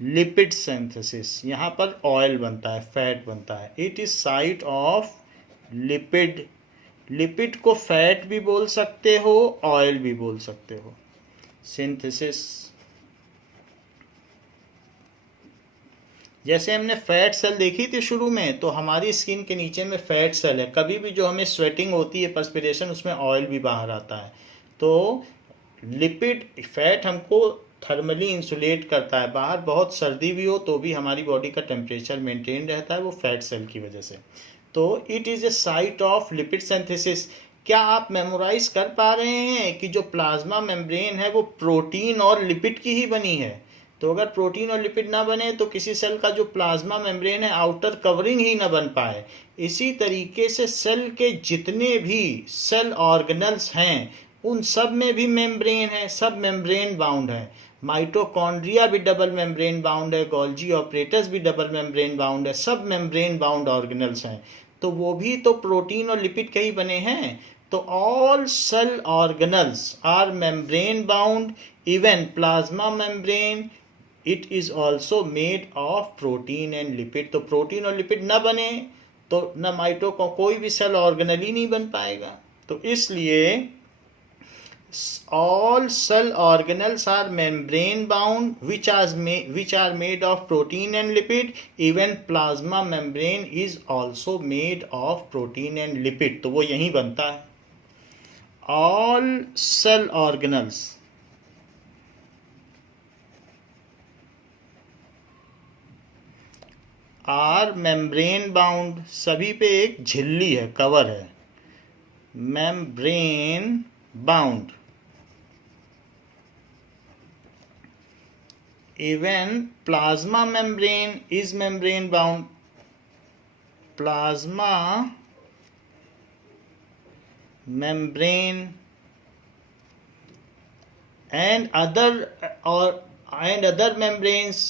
lipid synthesis, यहाँ पर oil बनता है, fat बनता है। It is site of lipid, lipid को फैट भी बोल सकते हो, ऑयल भी बोल सकते हो, सिंथेसिस। जैसे हमने फैट सेल देखी थी शुरू में, तो हमारी स्किन के नीचे में फैट सेल है। कभी भी जो हमें स्वेटिंग होती है, पर्सपिरेशन, उसमें ऑयल भी बाहर आता है। तो लिपिड फैट हमको थर्मली इंसुलेट करता है, बाहर बहुत सर्दी भी हो तो भी हमारी बॉडी का टेम्परेचर मेंटेन रहता है, वो फैट सेल की वजह से। तो it is a site of lipid synthesis. क्या आप मेमोराइज कर पा रहे हैं कि जो प्लाज्मा मेम्ब्रेन है वो प्रोटीन और लिपिड की ही बनी है? तो अगर प्रोटीन और लिपिड ना बने तो किसी सेल का जो प्लाज्मा मेम्ब्रेन है, आउटर कवरिंग ही ना बन पाए। इसी तरीके से सेल के जितने भी सेल ऑर्गेनल्स हैं उन सब में भी मेम्ब्रेन है, सब मेम्ब्रेन बाउंड है। माइटोकॉन्ड्रिया भी डबल मेम्ब्रेन बाउंड है, गोल्जी ऑपरेटस भी डबल मेम्ब्रेन बाउंड है, सब मेम्ब्रेन बाउंड ऑर्गेनल्स हैं। तो वो भी तो प्रोटीन और लिपिड के ही बने हैं। तो all cell organelles are membrane bound, even plasma membrane, it is also made of protein and lipid. तो प्रोटीन और लिपिड न बने तो न कोई भी सेल ऑर्गेनल ही नहीं बन पाएगा। तो इसलिए all cell organelles are membrane bound which are made of protein and lipid. Even plasma membrane is also made of protein and lipid. तो वो यही बनता है। all cell organelles are membrane bound, सभी पे एक झिल्ली है, कवर है, membrane bound. Even plasma membrane is membrane bound. Plasma membrane and other membranes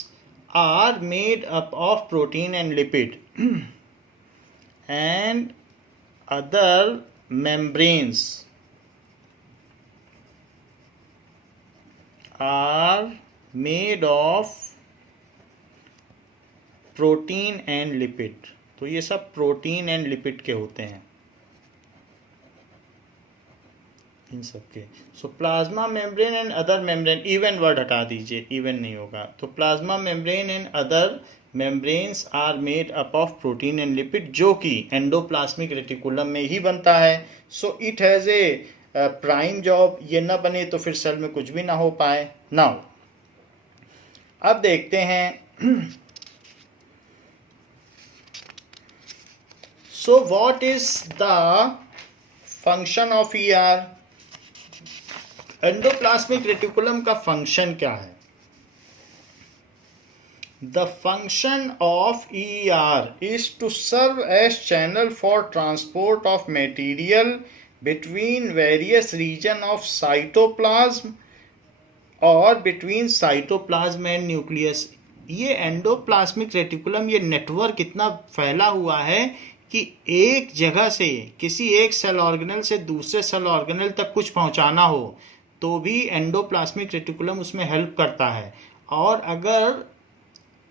are made up of protein and lipid. And other membranes are made of protein and lipid. तो ये सब protein and lipid के होते हैं इन सब के। So plasma membrane and other membrane, even word हटा दीजिए, इवन नहीं होगा। तो plasma membrane and other membranes are made up of protein and lipid, जो कि एंडोप्लाज्मिक रेटिकुलम में ही बनता है। So it has a prime job. ये ना बने तो फिर सेल में कुछ भी ना हो पाए। नाउ अब देखते हैं so what is the function of ER. Endoplasmic reticulum का फंक्शन क्या है? The function of ER is to serve as channel for transport of material between various region of cytoplasm और बिटवीन साइटोप्लाज्म एंड न्यूक्लियस। ये endoplasmic reticulum, ये network इतना फैला हुआ है कि एक जगह से किसी एक सेल ऑर्गेनल से दूसरे सेल ऑर्गेनल तक कुछ पहुंचाना हो तो भी एंडोप्लाज्मिक रेटिकुलम उसमें हेल्प करता है। और अगर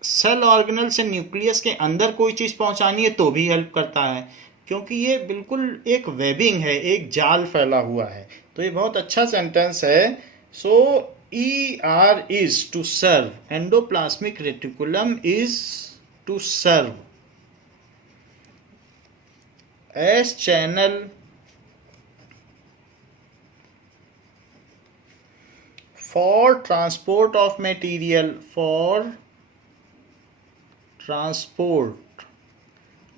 सेल ऑर्गेनल से न्यूक्लियस के अंदर कोई चीज़ पहुंचानी है तो भी हेल्प करता है, क्योंकि ये बिल्कुल एक वेबिंग है, एक जाल फैला हुआ है। तो ये बहुत अच्छा सेंटेंस है। सो ER is to serve, endoplasmic reticulum is to serve as channel for transport of material, for transport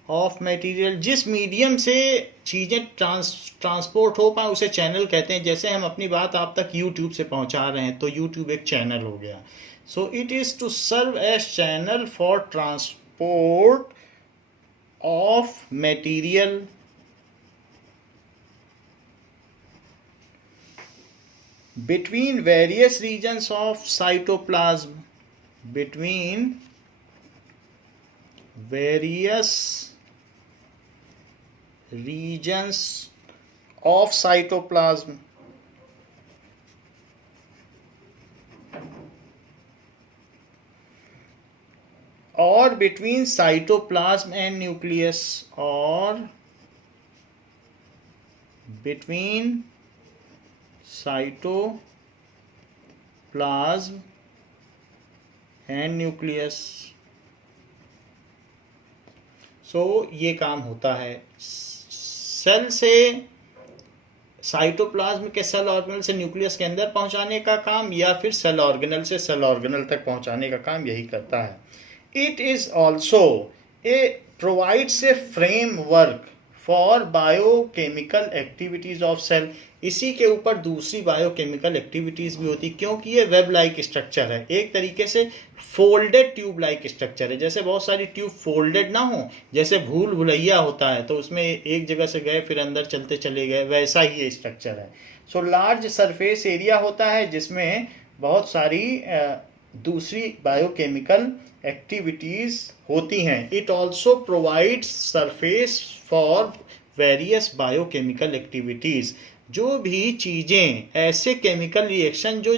of material, जिस मीडियम से चीज़ें ट्रांसपोर्ट हो पाए उसे चैनल कहते हैं। जैसे हम अपनी बात आप तक यूट्यूब से पहुंचा रहे हैं तो यूट्यूब एक चैनल हो गया। So it is to serve as channel for transport of material between various regions of cytoplasm, between various regions of cytoplasm, or between cytoplasm and nucleus, or between cytoplasm and nucleus। सो ये काम होता है cell से cytoplasm के cell organelle से nucleus के अंदर पहुंचाने का काम, या फिर सेल ऑर्गेनल से सेल ऑर्गेनल तक पहुंचाने का काम यही करता है। It is also a provides a framework for biochemical activities of cell. इसी के ऊपर दूसरी बायोकेमिकल एक्टिविटीज भी होती, क्योंकि ये वेब लाइक स्ट्रक्चर है, एक तरीके से फोल्डेड ट्यूब लाइक स्ट्रक्चर है। जैसे बहुत सारी ट्यूब फोल्डेड ना हो, जैसे भूल भुलैया होता है तो उसमें एक जगह से गए फिर अंदर चलते चले गए, वैसा ही ये स्ट्रक्चर है। सो लार्ज सरफेस एरिया होता है जिसमें बहुत सारी दूसरी बायोकेमिकल एक्टिविटीज होती हैं। It also provides surface for various biochemical activities. जो भी चीज़ें, ऐसे केमिकल रिएक्शन जो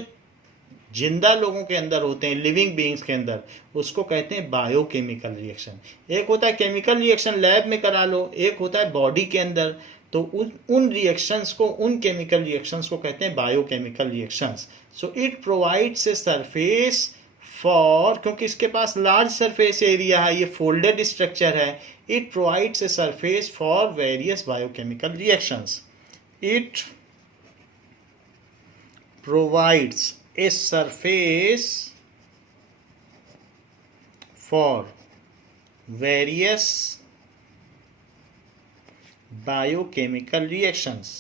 जिंदा लोगों के अंदर होते हैं, लिविंग बीइंग्स के अंदर, उसको कहते हैं बायोकेमिकल रिएक्शन। एक होता है केमिकल रिएक्शन लैब में करा लो, एक होता है बॉडी के अंदर। तो उन रिएक्शंस को, उन केमिकल रिएक्शंस को कहते हैं biochemical reactions. So it provides a surface for, क्योंकि इसके पास लार्ज सरफेस एरिया है, ये फोल्डेड स्ट्रक्चर है, it provides a surface for various biochemical reactions. It provides a surface for various biochemical reactions।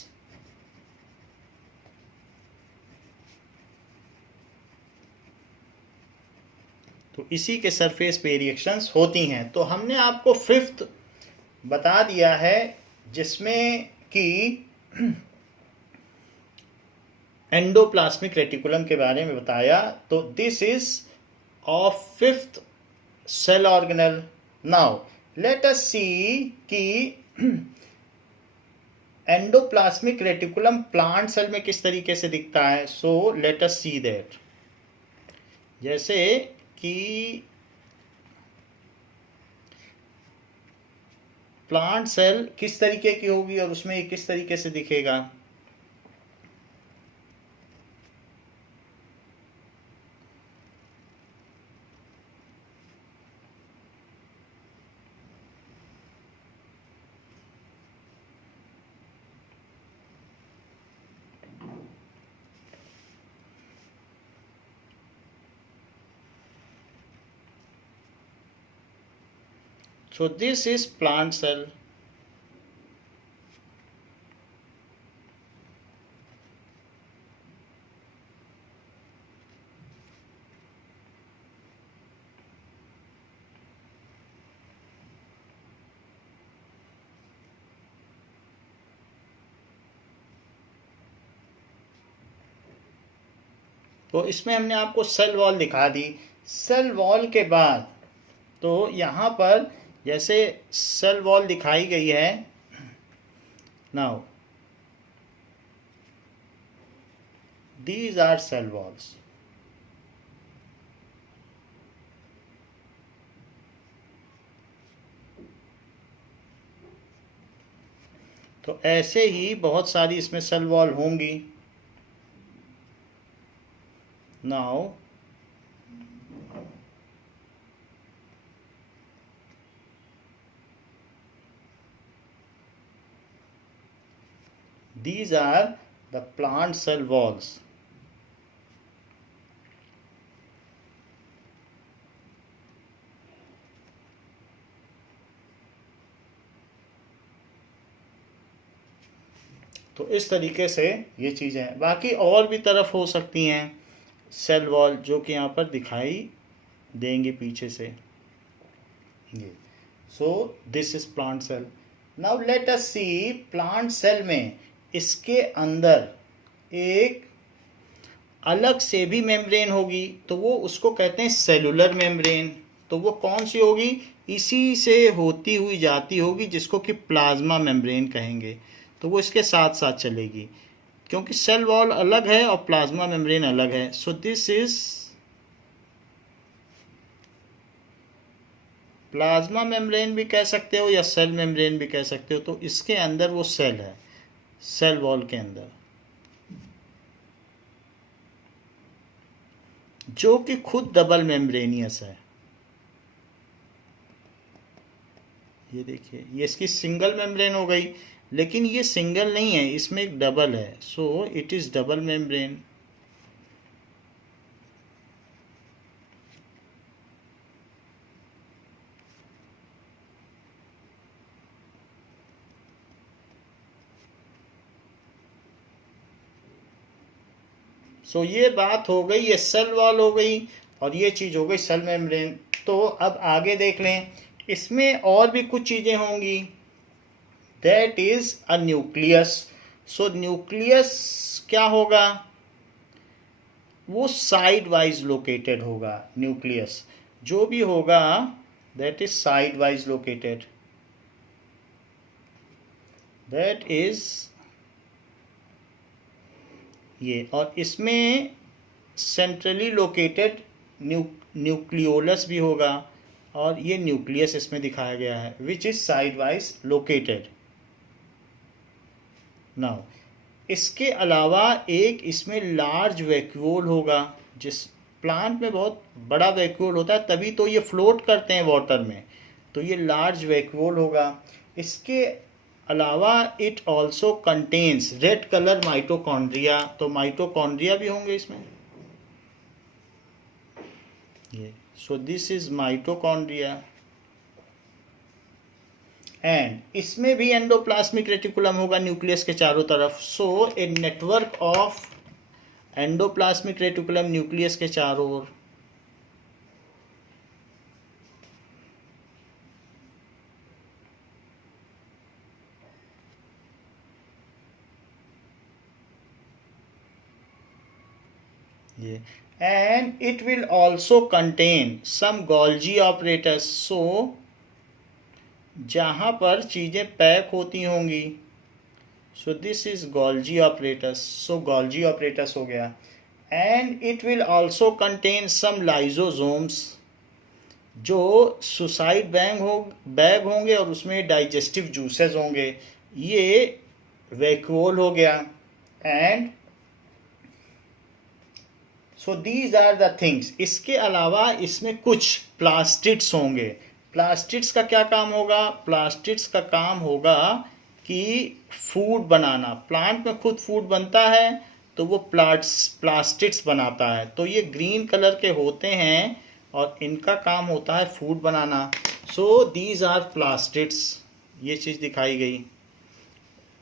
तो इसी के सरफेस पे रिएक्शंस होती हैं। तो हमने आपको फिफ्थ बता दिया है जिसमें कि एंडोप्लाज्मिक रेटिकुलम के बारे में बताया। तो this is of fifth cell organelle. Now let us see कि एंडोप्लाज्मिक रेटिकुलम प्लांट सेल में किस तरीके से दिखता है। So let us see that. जैसे कि प्लांट सेल किस तरीके की होगी और उसमें किस तरीके से दिखेगा। So this is plant cell। तो इसमें हमने आपको सेल वॉल दिखा दी। सेल वॉल के बाद तो यहाँ पर जैसे सेल वॉल दिखाई गई है, now these are cell walls. तो ऐसे ही बहुत सारी इसमें सेल वॉल होंगी। Now These are the plant cell walls. तो इस तरीके से ये चीज़ें हैं। बाकी और भी तरफ हो सकती हैं सेल वॉल, जो कि यहाँ पर दिखाई देंगे पीछे से ये। So this is plant cell. Now let us see plant cell में इसके अंदर एक अलग से भी मेम्ब्रेन होगी, तो वो उसको कहते हैं सेलुलर मेम्ब्रेन। तो वो कौन सी होगी? इसी से होती हुई जाती होगी, जिसको कि प्लाज्मा मेम्ब्रेन कहेंगे। तो वो इसके साथ साथ चलेगी, क्योंकि सेल वॉल अलग है और प्लाज्मा मेम्ब्रेन अलग है। So this is plasma membrane भी कह सकते हो या सेल मेम्ब्रेन भी कह सकते हो। तो इसके अंदर वो सेल है, सेल वॉल के अंदर, जो कि खुद डबल मेम्ब्रेनियस है। ये देखिए, ये इसकी सिंगल मेम्ब्रेन हो गई, लेकिन ये सिंगल नहीं है, इसमें एक डबल है। So it is double membrane. So ये बात हो गई, ये सेल वॉल हो गई, और ये चीज़ हो गई सेल मेम्ब्रेन। तो अब आगे देख लें, इसमें और भी कुछ चीज़ें होंगी। That is a nucleus. So nucleus क्या होगा? वो साइड वाइज लोकेटेड होगा। न्यूक्लियस जो भी होगा, that is side wise located. That is ये, और इसमें सेंट्रली लोकेटेड न्यूक्लियोलस भी होगा, और ये न्यूक्लियस इसमें दिखाया गया है, which is side wise located. Now इसके अलावा एक इसमें लार्ज वैक्यूल होगा। जिस प्लांट में बहुत बड़ा वैक्यूल होता है, तभी तो ये फ्लोट करते हैं वाटर में। तो ये लार्ज वैक्यूल होगा। इसके अलावा it also contains red colour mitochondria. तो माइटोकॉन्ड्रिया भी होंगे इसमें ये। So this is mitochondria. And इसमें भी एंडोप्लाज्मिक रेटिकुलम होगा न्यूक्लियस के चारों तरफ। So a network of endoplasmic reticulum nucleus के चारों ओर। ये and it will also contain some Golgi apparatus. So जहाँ पर चीज़ें पैक होती होंगी, so this is Golgi apparatus. So Golgi apparatus हो गया। And it will also contain some lysosomes, जो सुसाइड बैग होंगे, और उसमें डाइजेस्टिव जूसेस होंगे। ये वैक्यूल हो गया। And so these are the things. इसके अलावा इसमें कुछ प्लास्टिड्स होंगे। प्लास्टिड्स का क्या काम होगा? प्लास्टिड्स का काम होगा कि फूड बनाना। प्लांट में खुद फूड बनता है, तो वो प्लास्टिड्स बनाता है। तो ये ग्रीन कलर के होते हैं, और इनका काम होता है फूड बनाना। So these are plastids. ये चीज़ दिखाई गई।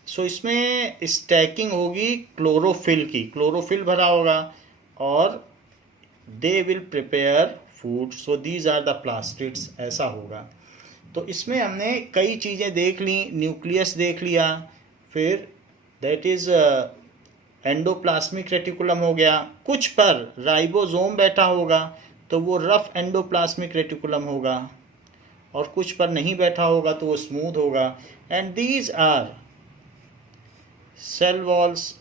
सो इसमें स्टैकिंग होगी क्लोरोफिल की, क्लोरोफिल भरा होगा, और they will prepare food. So these are the plastids. ऐसा होगा। तो इसमें हमने कई चीज़ें देख ली। न्यूक्लियस देख लिया, फिर दैट इज एंडोप्लाज्मिक रेटिकुलम हो गया। कुछ पर राइबोसोम बैठा होगा, तो वो रफ एंडोप्लाज्मिक रेटिकुलम होगा, और कुछ पर नहीं बैठा होगा तो वो स्मूथ होगा। And these are cell walls.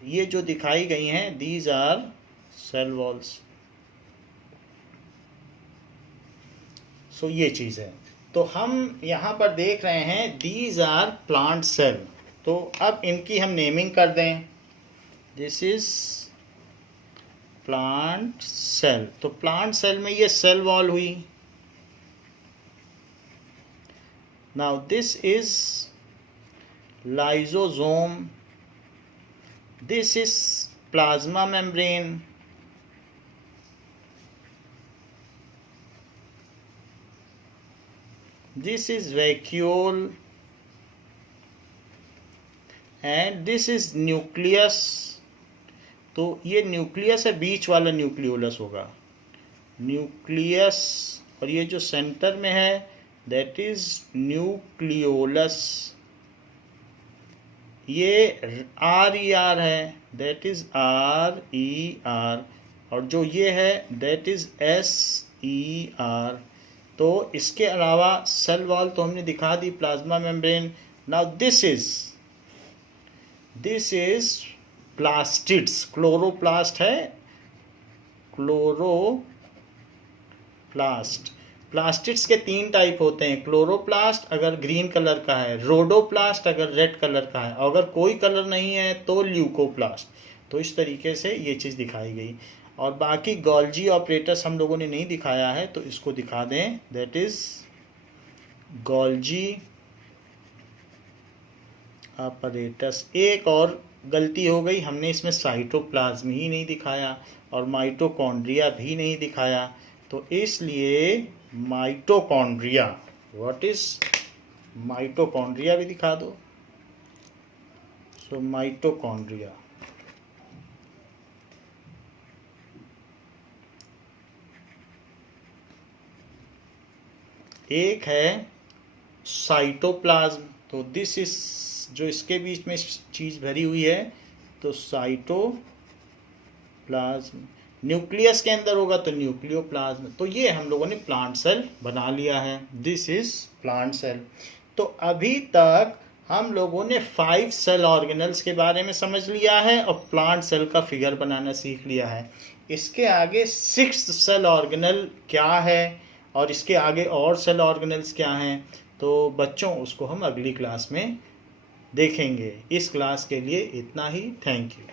ये जो दिखाई गई हैं, these are cell walls. So ये चीज़ है। तो हम यहाँ पर देख रहे हैं दीज आर प्लांट सेल। तो अब इनकी हम नेमिंग कर दें। This is plant cell. तो प्लांट सेल में ये सेल वॉल हुई। Now this is lysosome. This is plasma membrane, this is vacuole and this is nucleus. तो ये न्यूक्लियस है, बीच वाला न्यूक्लियोलस होगा, न्यूक्लियस, और ये जो सेंटर में है दैट इज न्यूक्लियोलस। ये आर ई आर है, that is R E R, और जो ये है that is S E R. तो इसके अलावा सेल वॉल तो हमने दिखा दी, plasma membrane. Now this is plastids, chloroplast है, क्लोरोप्लास्ट। प्लास्टिड्स के 3 टाइप होते हैं, क्लोरोप्लास्ट अगर ग्रीन कलर का है, रोडोप्लास्ट अगर रेड कलर का है, अगर कोई कलर नहीं है तो ल्यूकोप्लास्ट। तो इस तरीके से ये चीज़ दिखाई गई। और बाकी गोल्जी ऑपरेटस हम लोगों ने नहीं दिखाया है, तो इसको दिखा दें, दैट इज गोल्जी ऑपरेटस। एक और गलती हो गई, हमने इसमें साइटोप्लाज्म ही नहीं दिखाया और माइटोकॉन्ड्रिया भी नहीं दिखाया। तो इसलिए माइटोकॉन्ड्रिया, व्हाट इज माइटोकॉन्ड्रिया भी दिखा दो। सो माइटोकॉन्ड्रिया, एक है साइटोप्लाज्म, तो दिस इज जो इसके बीच में चीज़ भरी हुई है, तो साइटोप्लाज्म। न्यूक्लियस के अंदर होगा तो न्यूक्लियोप्लाज्म। तो ये हम लोगों ने प्लांट सेल बना लिया है, दिस इज प्लांट सेल। तो अभी तक हम लोगों ने 5 सेल ऑर्गेनल्स के बारे में समझ लिया है और प्लांट सेल का फिगर बनाना सीख लिया है। इसके आगे 6th सेल ऑर्गेनल क्या है और इसके आगे और सेल ऑर्गेनल्स क्या हैं, तो बच्चों उसको हम अगली क्लास में देखेंगे। इस क्लास के लिए इतना ही, थैंक यू।